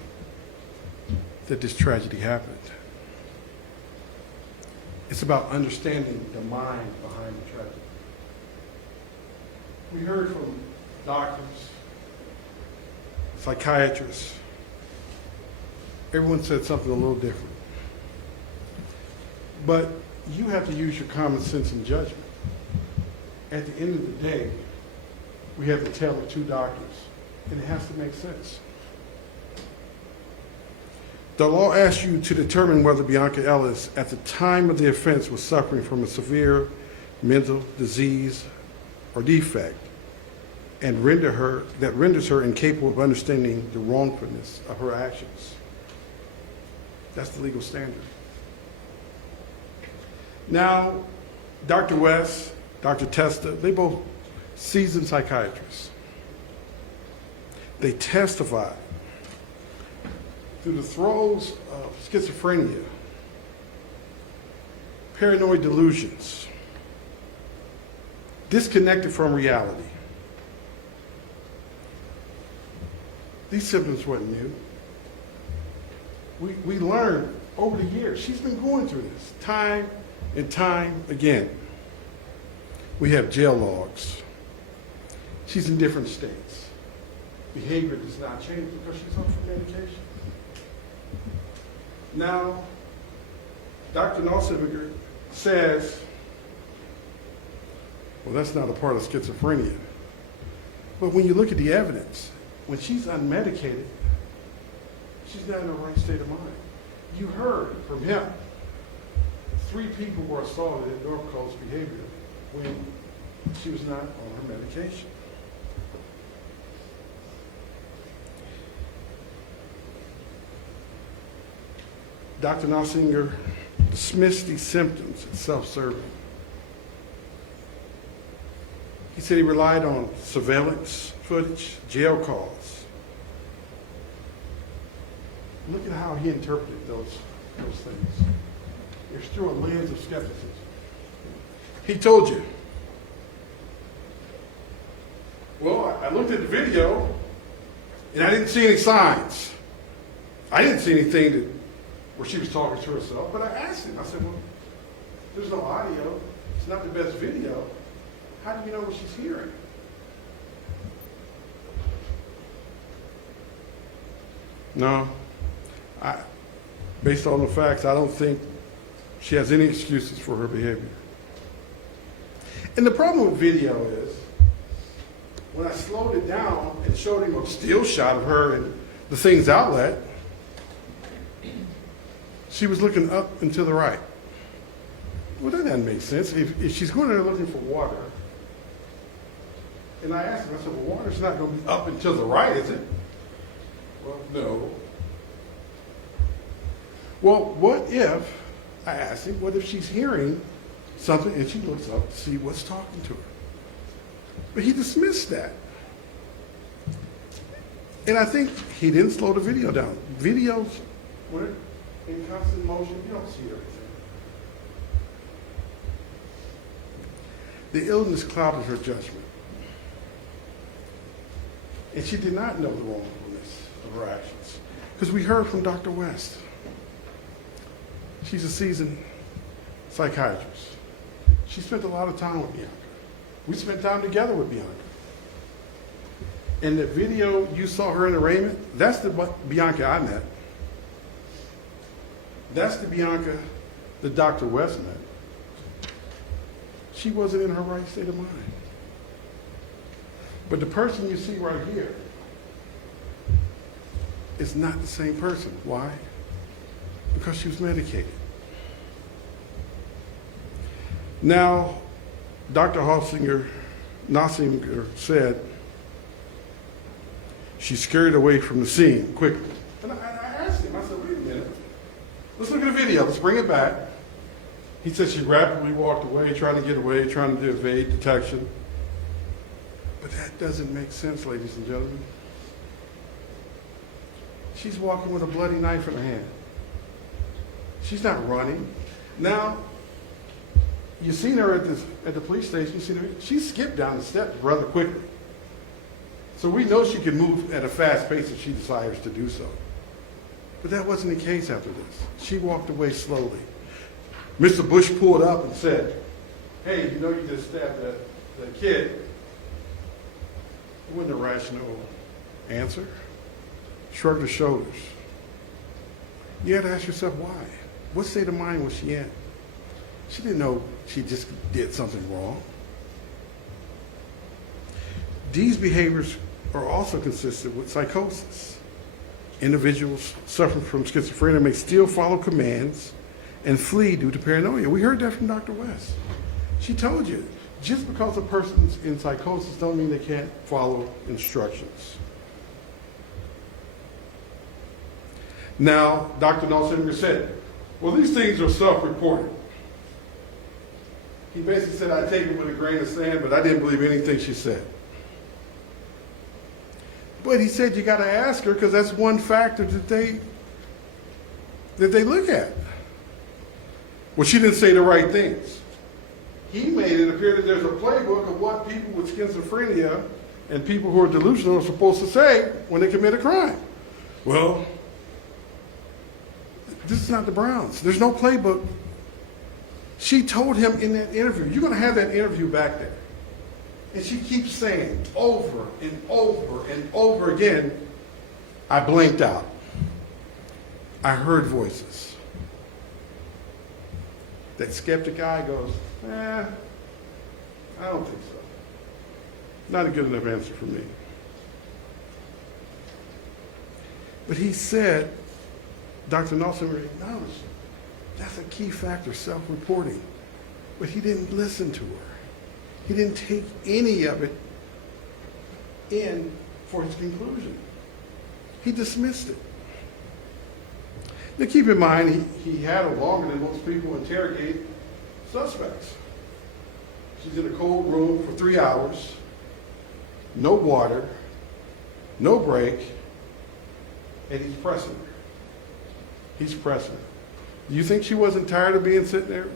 that this tragedy happened. It's about understanding the mind behind the tragedy. We heard from doctors, psychiatrists. Everyone said something a little different. But you have to use your common sense and judgment. At the end of the day, we have the tale of two doctors, and it has to make sense. The law asks you to determine whether Bionca Ellis, at the time of the offense, was suffering from a severe mental disease or defect, and that renders her incapable of understanding the wrongfulness of her actions. That's the legal standard. Now, Dr. West, Dr. Testa, they both seasoned psychiatrists. They testified through the throes of schizophrenia, paranoid delusions, disconnected from reality. These symptoms weren't new. We learned over the years, she's been going through this time and time again. We have jail logs. She's in different states. Behavior does not change because she's on medication. Now, Dr. Nalsiviger says, well, that's not a part of schizophrenia. But when you look at the evidence, when she's unmedicated, she's not in the right state of mind. You heard from him, 3 people were assaulted at North Coast Behavior when she was not on her medication. Dr. Nalsinger dismissed these symptoms as self-serving. He said he relied on surveillance footage, jail calls. Look at how he interpreted those things. It's through a lens of skepticism. He told you, well, I looked at the video and I didn't see any signs. I didn't see anything where she was talking to herself, but I asked him, I said, well, there's no audio, it's not the best video. How do you know what she's hearing? No, based on the facts, I don't think she has any excuses for her behavior. And the problem with video is, when I slowed it down and showed him a still shot of her in the Things outlet, she was looking up and to the right. Well, that doesn't make sense. If she's going there looking for water, and I asked him, I said, well, water's not going to be up and to the right, is it? Well, no. Well, what if, I asked him, what if she's hearing something and she looks up to see what's talking to her? But he dismissed that. And I think he didn't slow the video down. Videos, when in constant motion, you don't see everything. The illness clouded her judgment. And she did not know the wrongfulness of her actions. Because we heard from Dr. West. She's a seasoned psychiatrist. She spent a lot of time with Bionca. We spent time together with Bionca. And the video you saw her in arraignment, that's the Bionca I met. That's the Bionca that Dr. West met. she wasn't in her right state of mind. But the person you see right here is not the same person. Why? Because she was medicated. Now, Dr. Nossinger said she scurried away from the scene quickly. And I asked him, I said, wait a minute. Let's look at the video. Let's bring it back. He said she rapidly walked away, trying to get away, trying to evade detection. But that doesn't make sense, ladies and gentlemen. She's walking with a bloody knife in her hand. She's not running. Now, you've seen her at the police station. You've seen her. She skipped down the steps rather quickly. So we know she can move at a fast pace if she desires to do so. But that wasn't the case after this. She walked away slowly. Mr. Bush pulled up and said, hey, you know you just stabbed that kid. It wasn't a rational answer. Shrugged her shoulders. You had to ask yourself why. What state of mind was she in? She didn't know she just did something wrong. These behaviors are also consistent with psychosis. Individuals suffering from schizophrenia may still follow commands and flee due to paranoia. We heard that from Dr. West. She told you, just because a person's in psychosis don't mean they can't follow instructions. Now, Dr. Nossinger said, well, these things are self-reported. He basically said, I take it with a grain of sand, but I didn't believe anything she said. But he said, you got to ask her because that's one factor that they look at. Well, she didn't say the right things. He made it appear that there's a playbook of what people with schizophrenia and people who are delusional are supposed to say when they commit a crime. Well, this is not the Browns. There's no playbook. She told him in that interview, you're going to have that interview back there. And she keeps saying over and over and over again, I blinked out. I heard voices. That skeptic eye goes, I don't think so. Not a good enough answer for me. But he said, Dr. Nossinger acknowledged that's a key factor, self-reporting. But he didn't listen to her. He didn't take any of it in for his conclusion. He dismissed it. Now keep in mind, he had her longer than most people interrogate suspects. She's in a cold room for 3 hours, no water, no break, and he's pressing her. He's pressing her. Do you think she wasn't tired of sitting there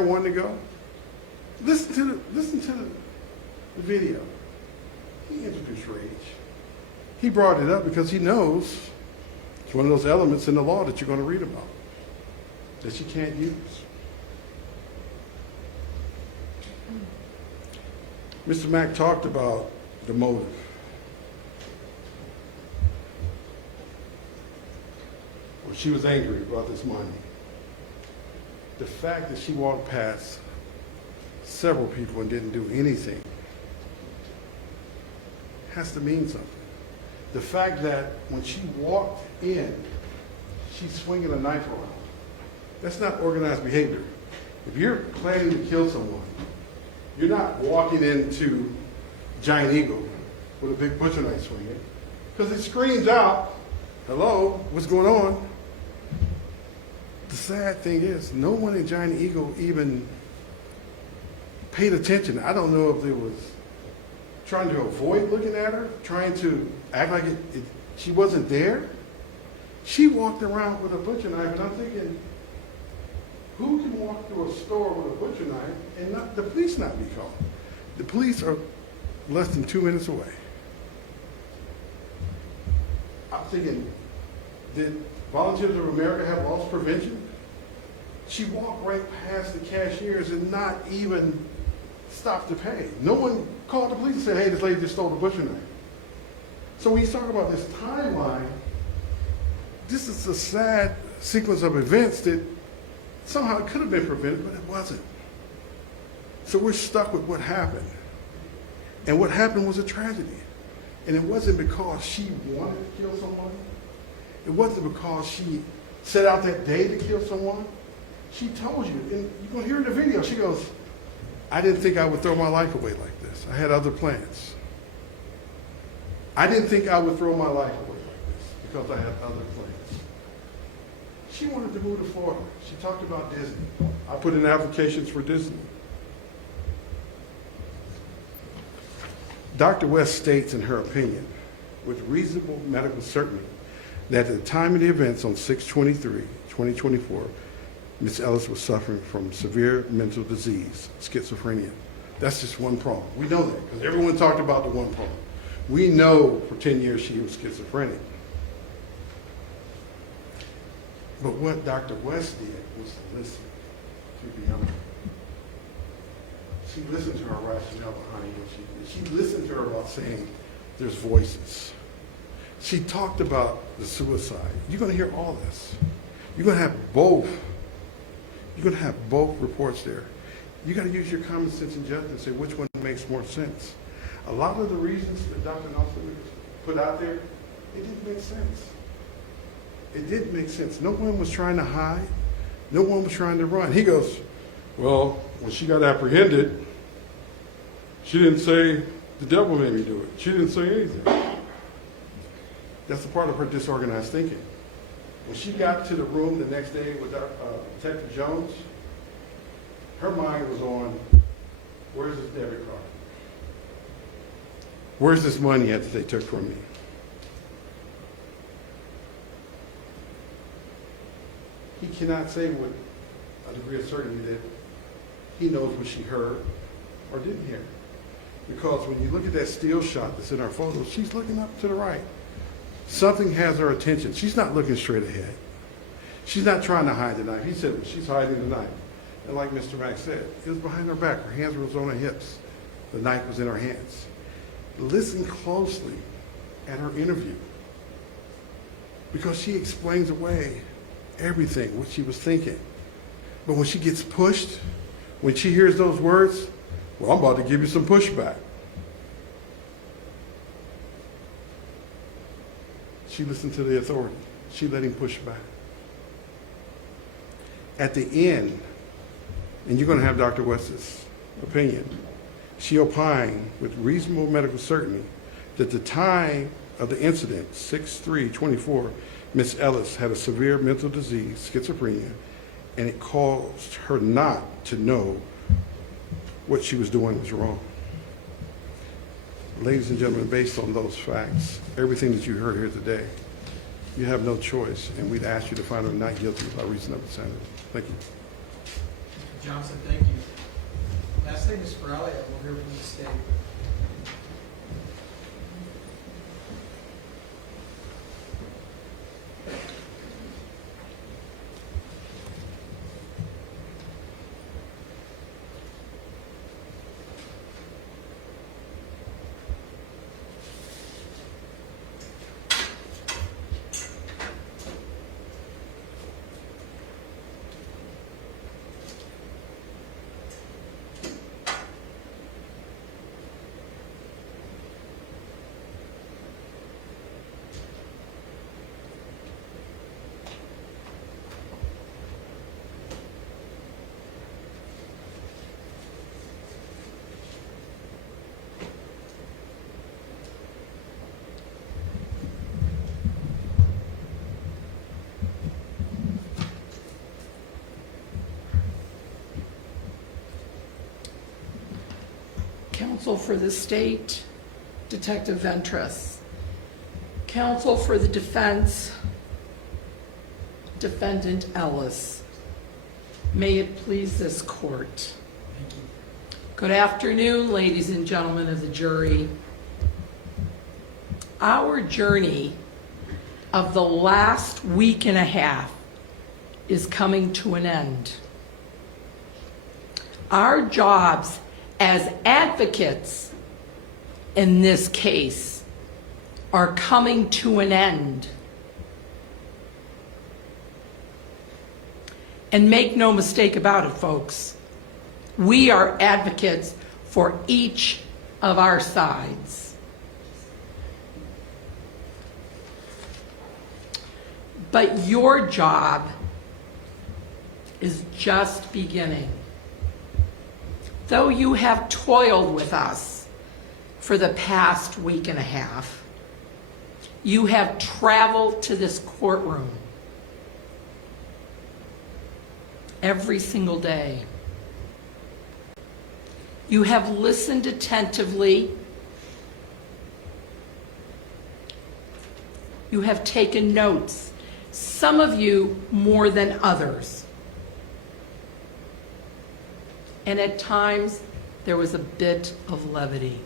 wanting to go? Listen to the video. He introduced rage. He brought it up because he knows it's one of those elements in the law that you're going to read about that you can't use. Mr. Mack talked about the motive. Well, she was angry about this money. The fact that she walked past several people and didn't do anything has to mean something. The fact that when she walked in, she's swinging a knife around. That's not organized behavior. If you're planning to kill someone, you're not walking into Giant Eagle with a big butcher knife swinging, because it screams out, hello, what's going on? The sad thing is, no one in Giant Eagle even paid attention. I don't know if they was trying to avoid looking at her, trying to act like she wasn't there. She walked around with a butcher knife, and I'm thinking, who can walk through a store with a butcher knife and not the police not be called? The police are less than 2 minutes away. I'm thinking, did Volunteers of America have loss prevention? She walked right past the cashiers and not even stopped to pay. No one called the police and said, hey, this lady just stole the butcher knife. So when you talk about this timeline, this is a sad sequence of events that somehow it could have been prevented, but it wasn't. So we're stuck with what happened. And what happened was a tragedy. And it wasn't because she wanted to kill someone. It wasn't because she set out that day to kill someone. She told you, and you're going to hear in the video, she goes, I didn't think I would throw my life away like this. I had other plans. I didn't think I would throw my life away like this because I had other plans. She wanted to move to Florida. She talked about Disney. I put in applications for Disney. Dr. West states in her opinion, with reasonable medical certainty, that at the time of the events on 6/23/2024, Ms. Ellis was suffering from severe mental disease, schizophrenia. That's just one problem. We know that because everyone talked about the one problem. We know for 10 years she was schizophrenic. But what Dr. West did was to listen to Bionca. She listened to her rationale behind what she did. She listened to her about saying there's voices. She talked about the suicide. You're going to hear all this. You're going to have both. You're going to have both reports there. You got to use your common sense and judgment and say which one makes more sense. A lot of the reasons that Dr. Nelson put out there, it didn't make sense. It didn't make sense. No one was trying to hide. No one was trying to run. He goes, well, when she got apprehended, she didn't say the devil made me do it. She didn't say anything. That's a part of her disorganized thinking. When she got to the room the next day with Detective Jones, her mind was on, where's this debit card? Where's this money that they took from me? He cannot say with a degree of certainty that he knows what she heard or didn't hear. Because when you look at that still shot that's in our photos, she's looking up to the right. Something has her attention. She's not looking straight ahead. She's not trying to hide the knife. He said, well, she's hiding the knife. And like Mr. Mack said, it was behind her back. Her hands were on her hips. The knife was in her hands. Listen closely at her interview, because she explains away everything, what she was thinking. But when she gets pushed, when she hears those words, well, I'm about to give you some pushback. She listened to the authority. She let him push back. At the end, and you're going to have Dr. West's opinion, she opined with reasonable medical certainty that the time of the incident, 6/3/24, Ms. Ellis had a severe mental disease, schizophrenia, and it caused her not to know what she was doing was wrong. Ladies and gentlemen, based on those facts, everything that you heard here today, you have no choice, and we'd ask you to find her not guilty by reason of insanity. Thank you. Mr. Johnson, thank you. Lastly, Ms. Farrelly, we'll hear from the state. Counsel for the state, Detective Ventris. Counsel for the defense, Defendant Ellis. May it please this court. Thank you. Good afternoon, ladies and gentlemen of the jury. Our journey of the last week and a half is coming to an end. Our jobs as advocates in this case are coming to an end. And make no mistake about it, folks, We are advocates for each of our sides. But your job is just beginning. Though you have toiled with us for the past week and a half, you have traveled to this courtroom every single day. You have listened attentively. You have taken notes, some of you more than others. And at times, there was a bit of levity.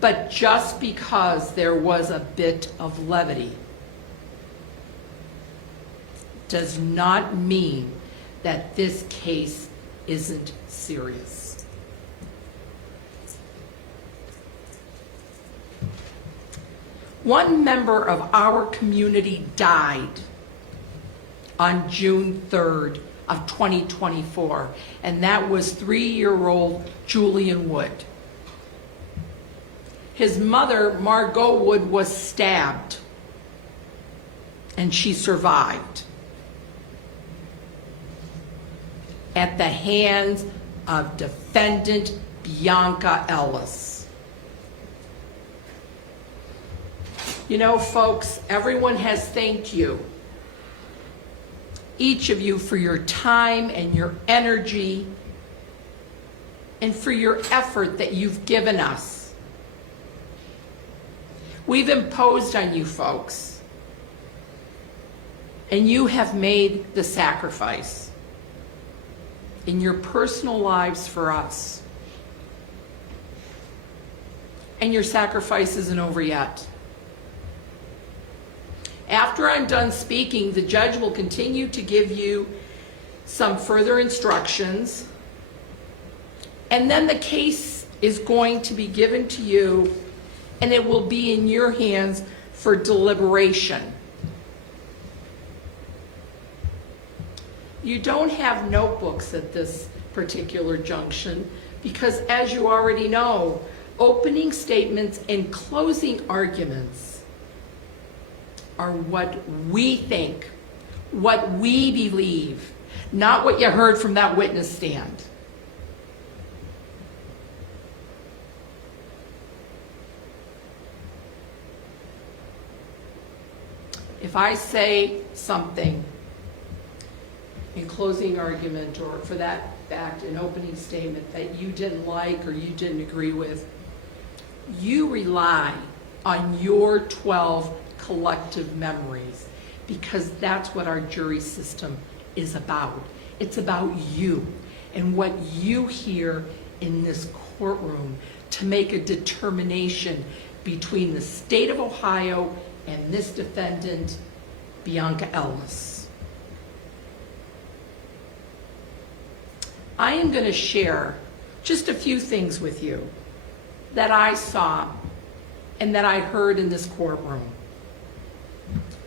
But just because there was a bit of levity does not mean that this case isn't serious. One member of our community died on June 3rd of 2024, and that was 3-year-old Julian Wood. His mother, Margot Wood, was stabbed, and she survived at the hands of defendant Bionca Ellis. You know, folks, everyone has thanked you, each of you, for your time and your energy and for your effort that you've given us. We've imposed on you folks, and you have made the sacrifice in your personal lives for us. And your sacrifice isn't over yet. After I'm done speaking, the judge will continue to give you some further instructions, and then the case is going to be given to you, and it will be in your hands for deliberation. You don't have notebooks at this particular junction because, as you already know, opening statements and closing arguments are what we think, what we believe, not what you heard from that witness stand. If I say something in closing argument, or for that fact, an opening statement that you didn't like or you didn't agree with, you rely on your 12 collective memories, because that's what our jury system is about. It's about you and what you hear in this courtroom to make a determination between the state of Ohio and this defendant, Bionca Ellis. I am going to share just a few things with you that I saw and that I heard in this courtroom.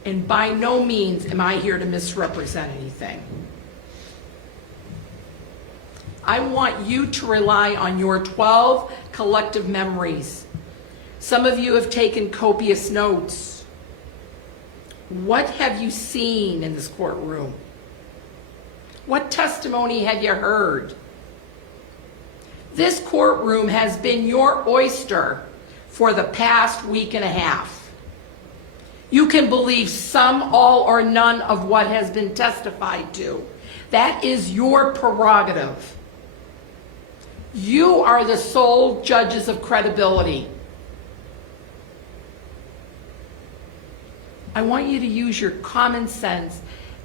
And by no means am I here to misrepresent anything. I want you to rely on your 12 collective memories. Some of you have taken copious notes. What have you seen in this courtroom? What testimony have you heard? This courtroom has been your oyster for the past week and a half. You can believe some, all, or none of what has been testified to. That is your prerogative. You are the sole judges of credibility. I want you to use your common sense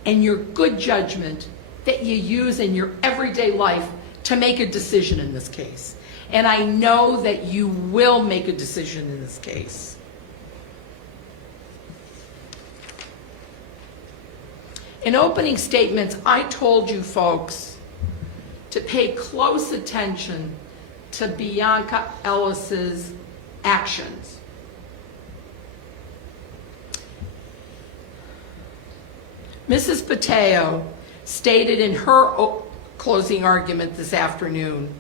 and your good judgment that you use in your everyday life to make a decision in this case. And I know that you will make a decision in this case. In opening statements, I told you folks to pay close attention to Bionca Ellis's actions. Mrs. Pateo stated in her closing argument this afternoon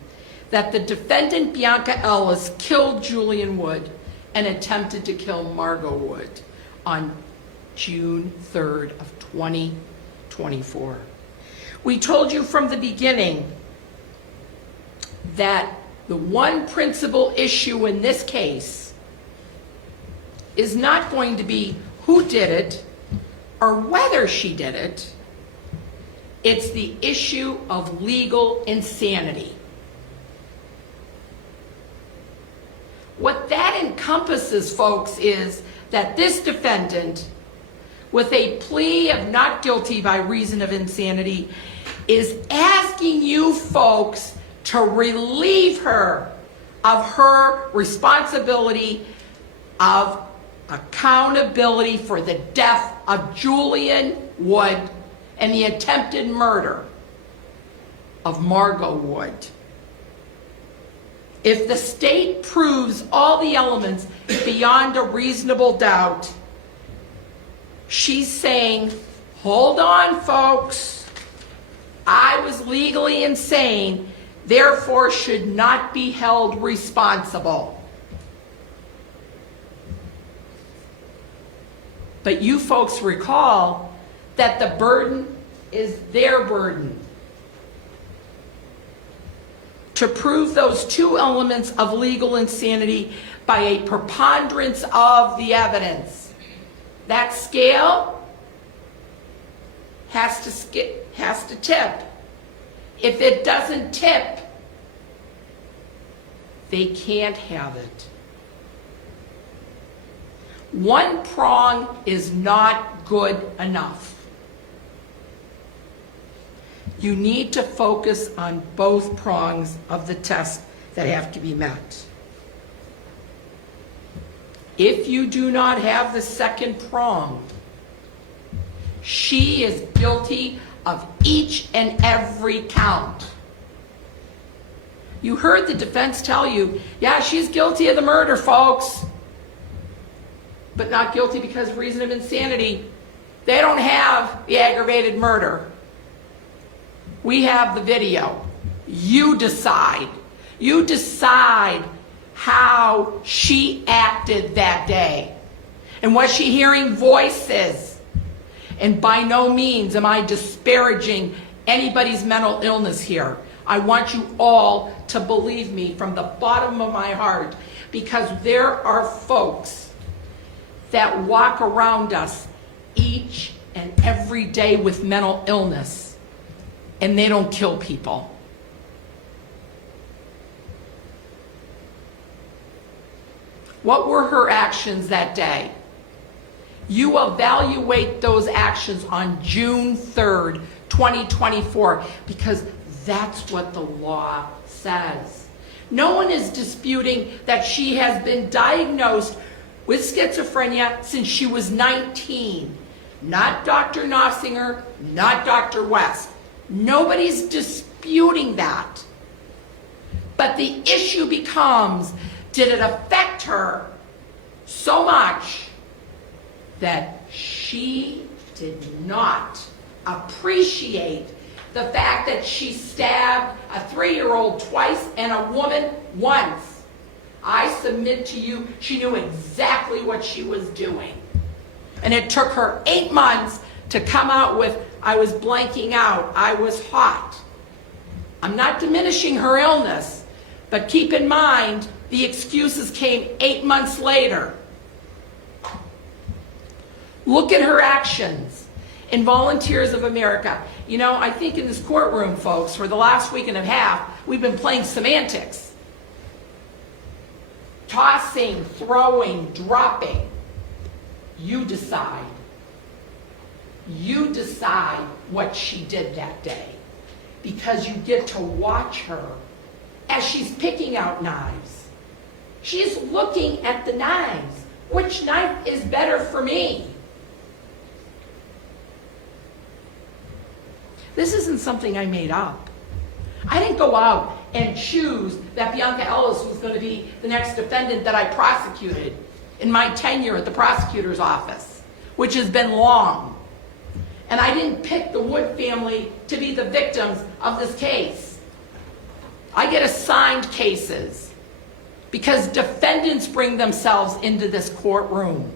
that the defendant, Bionca Ellis, killed Julian Wood and attempted to kill Margot Wood on June 3rd of 2024. We told you from the beginning that the one principal issue in this case is not going to be who did it or whether she did it. It's the issue of legal insanity. What that encompasses, folks, is that this defendant, with a plea of not guilty by reason of insanity, is asking you folks to relieve her of her responsibility of accountability for the death of Julian Wood and the attempted murder of Margot Wood. If the state proves all the elements beyond a reasonable doubt, she's saying, hold on, folks. I was legally insane, therefore should not be held responsible. But you folks recall that the burden is their burden. To prove those two elements of legal insanity by a preponderance of the evidence. That scale has to tip. If it doesn't tip, they can't have it. One prong is not good enough. You need to focus on both prongs of the test that have to be met. If you do not have the second prong, she is guilty of each and every count. You heard the defense tell you, yeah, she's guilty of the murder, folks, but not guilty because of reason of insanity. They don't have the aggravated murder. We have the video. You decide. You decide how she acted that day. And was she hearing voices? And by no means am I disparaging anybody's mental illness here. I want you all to believe me from the bottom of my heart, because there are folks that walk around us each and every day with mental illness, and they don't kill people. What were her actions that day? You evaluate those actions on June 3rd, 2024, because that's what the law says. No one is disputing that she has been diagnosed with schizophrenia since she was 19. Not Dr. Nossinger, not Dr. West. Nobody's disputing that. But the issue becomes, did it affect her so much that she did not appreciate the fact that she stabbed a 3-year-old twice and a woman once? I submit to you, she knew exactly what she was doing. And it took her 8 months to come out with, I was blanking out, I was hot. I'm not diminishing her illness, but keep in mind, the excuses came 8 months later. Look at her actions in Volunteers of America. You know, I think in this courtroom, folks, for the last week and a half, we've been playing semantics. Tossing, throwing, dropping. You decide. You decide what she did that day, because you get to watch her as she's picking out knives. She's looking at the knives. Which knife is better for me? This isn't something I made up. I didn't go out and choose that Bionca Ellis was going to be the next defendant that I prosecuted in my tenure at the prosecutor's office, which has been long. And I didn't pick the Wood family to be the victims of this case. I get assigned cases because defendants bring themselves into this courtroom.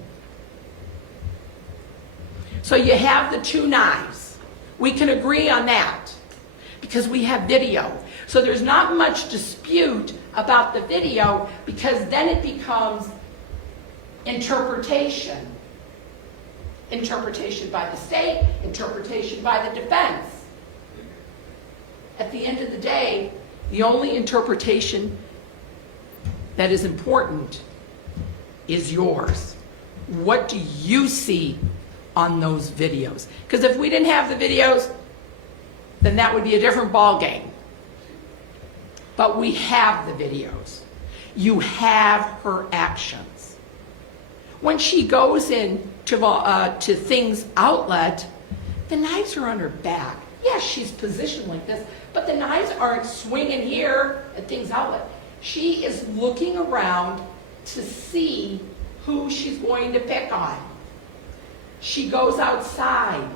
So you have the 2 knives. We can agree on that because we have video. So there's not much dispute about the video because then it becomes interpretation. Interpretation by the state, interpretation by the defense. At the end of the day, the only interpretation that is important is yours. What do you see on those videos? Because if we didn't have the videos, then that would be a different ball game. But we have the videos. You have her actions. When she goes in to Things Outlet, the knives are on her back. Yes, she's positioned like this, but the knives aren't swinging here at Things Outlet. She is looking around to see who she's going to pick on. She goes outside.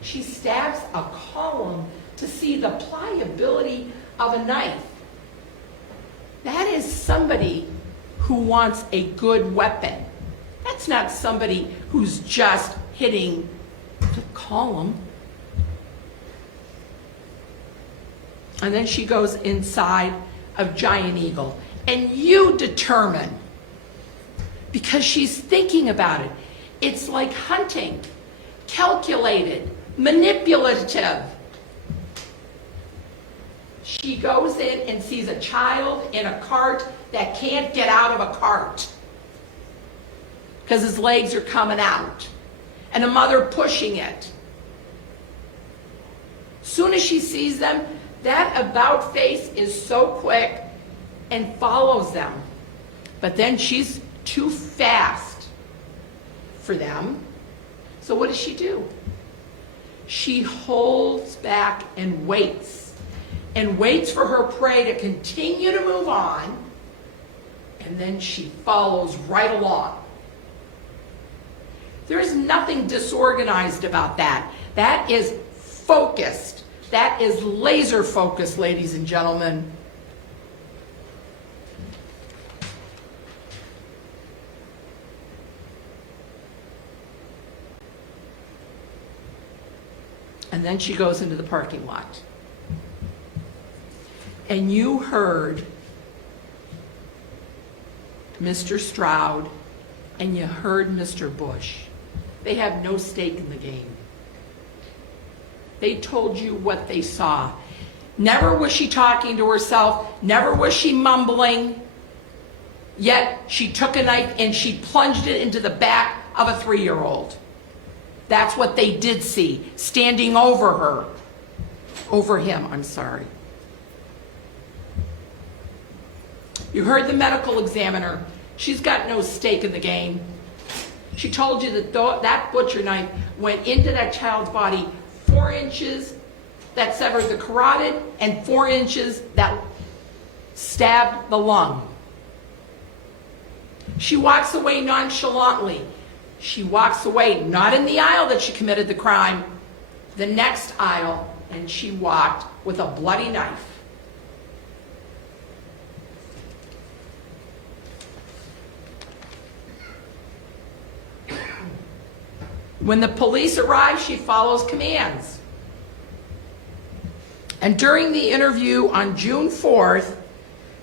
She stabs a column to see the pliability of a knife. That is somebody who wants a good weapon. That's not somebody who's just hitting the column. And then she goes inside of Giant Eagle. And you determine, because she's thinking about it. It's like hunting, calculated, manipulative. She goes in and sees a child in a cart that can't get out of a cart because his legs are coming out, and a mother pushing it. Soon as she sees them, that about face is so quick and follows them. But then she's too fast for them. So what does she do? She holds back and waits for her prey to continue to move on, and then she follows right along. There is nothing disorganized about that. That is focused. That is laser focused, ladies and gentlemen. And then she goes into the parking lot. And you heard Mr. Stroud and you heard Mr. Bush. They have no stake in the game. They told you what they saw. Never was she talking to herself. Never was she mumbling. Yet she took a knife and she plunged it into the back of a 3-year-old. That's what they did see, standing over her. Over him, I'm sorry. You heard the medical examiner. She's got no stake in the game. She told you that that butcher knife went into that child's body 4 inches that severed the carotid and 4 inches that stabbed the lung. She walks away nonchalantly. She walks away not in the aisle that she committed the crime, the next aisle, and she walked with a bloody knife. When the police arrive, she follows commands. And during the interview on June 4th,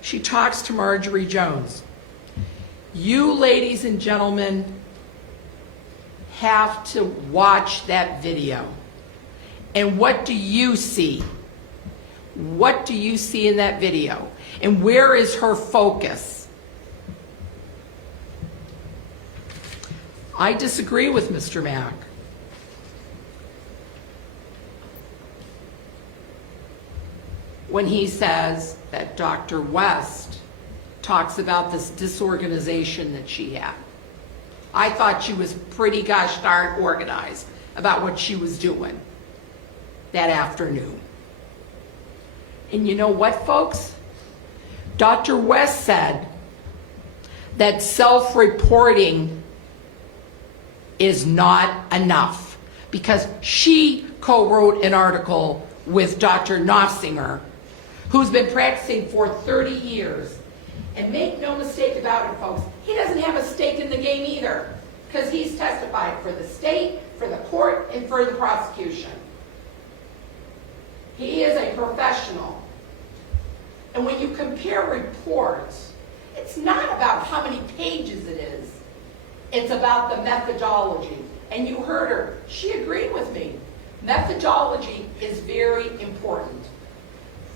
she talks to Marjorie Jones. You, ladies and gentlemen, have to watch that video. And what do you see? What do you see in that video? And where is her focus? I disagree with Mr. Mack. When he says that Dr. West talks about this disorganization that she had. I thought she was pretty gosh darn organized about what she was doing that afternoon. And you know what, folks? Dr. West said that self-reporting is not enough. because she co-wrote an article with Dr. Nossinger, who's been practicing for 30 years. And make no mistake about it, folks, he doesn't have a stake in the game either, because he's testified for the state, for the court, and for the prosecution. He is a professional. And when you compare reports, it's not about how many pages it is. It's about the methodology. And you heard her. She agreed with me. Methodology is very important.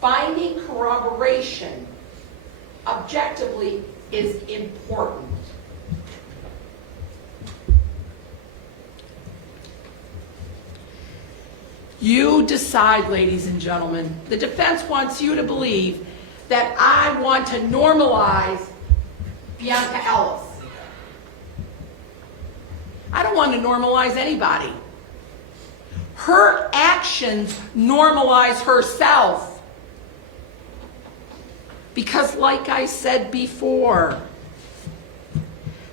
Finding corroboration objectively is important. You decide, ladies and gentlemen. The defense wants you to believe that I want to normalize Bionca Ellis. I don't want to normalize anybody. Her actions normalize herself. Because like I said before,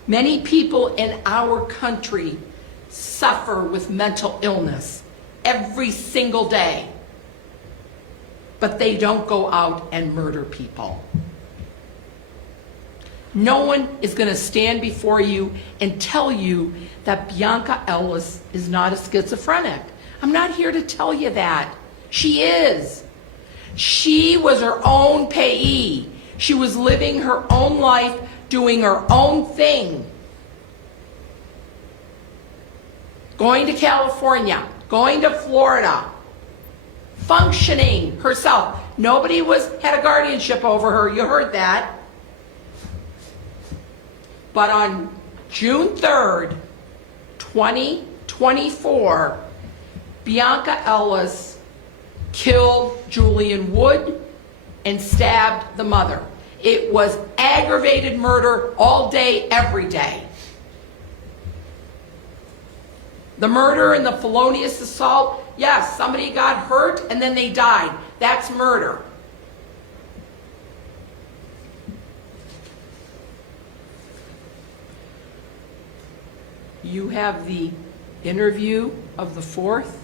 many people in our country suffer with mental illness every single day. But they don't go out and murder people. No one is going to stand before you and tell you that Bionca Ellis is not a schizophrenic. I'm not here to tell you that. She is. She was her own payee. She was living her own life, doing her own thing. Going to California, going to Florida, functioning herself. Nobody had a guardianship over her. You heard that. But on June 3rd, 2024, Bionca Ellis killed Julian Wood and stabbed the mother. It was aggravated murder all day, every day. The murder and the felonious assault, yes, somebody got hurt and then they died. That's murder. You have the interview of the 4th.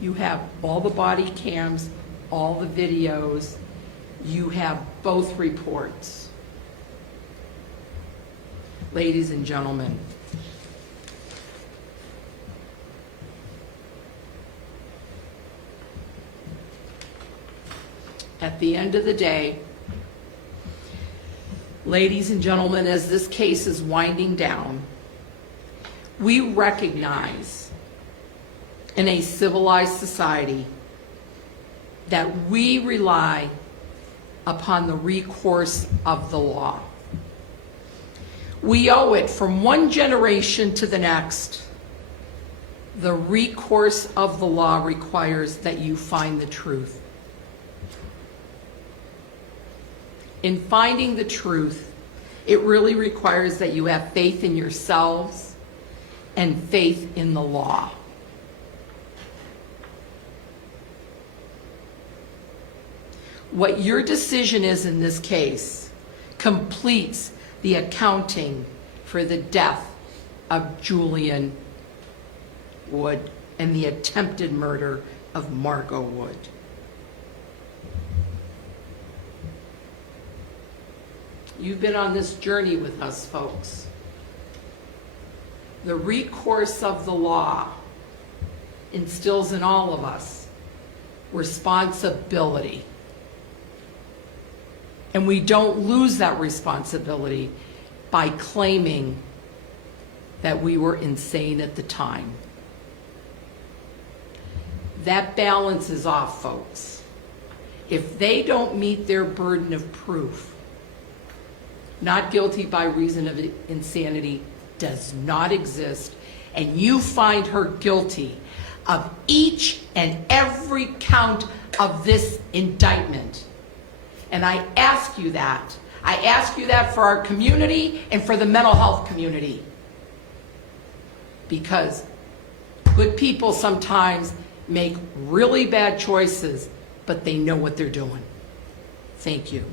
You have all the body cams, all the videos. You have both reports. Ladies and gentlemen, at the end of the day, ladies and gentlemen, as this case is winding down, we recognize in a civilized society that we rely upon the recourse of the law. We owe it from one generation to the next. The recourse of the law requires that you find the truth. In finding the truth, it really requires that you have faith in yourselves and faith in the law. What your decision is in this case completes the accounting for the death of Julian Wood and the attempted murder of Margot Wood. You've been on this journey with us, folks. The recourse of the law instills in all of us responsibility. And we don't lose that responsibility by claiming that we were insane at the time. That balance is off, folks. If they don't meet their burden of proof, not guilty by reason of insanity does not exist, and you find her guilty of each and every count of this indictment. And I ask you that. I ask you that for our community and for the mental health community. Because good people sometimes make really bad choices, but they know what they're doing. Thank you.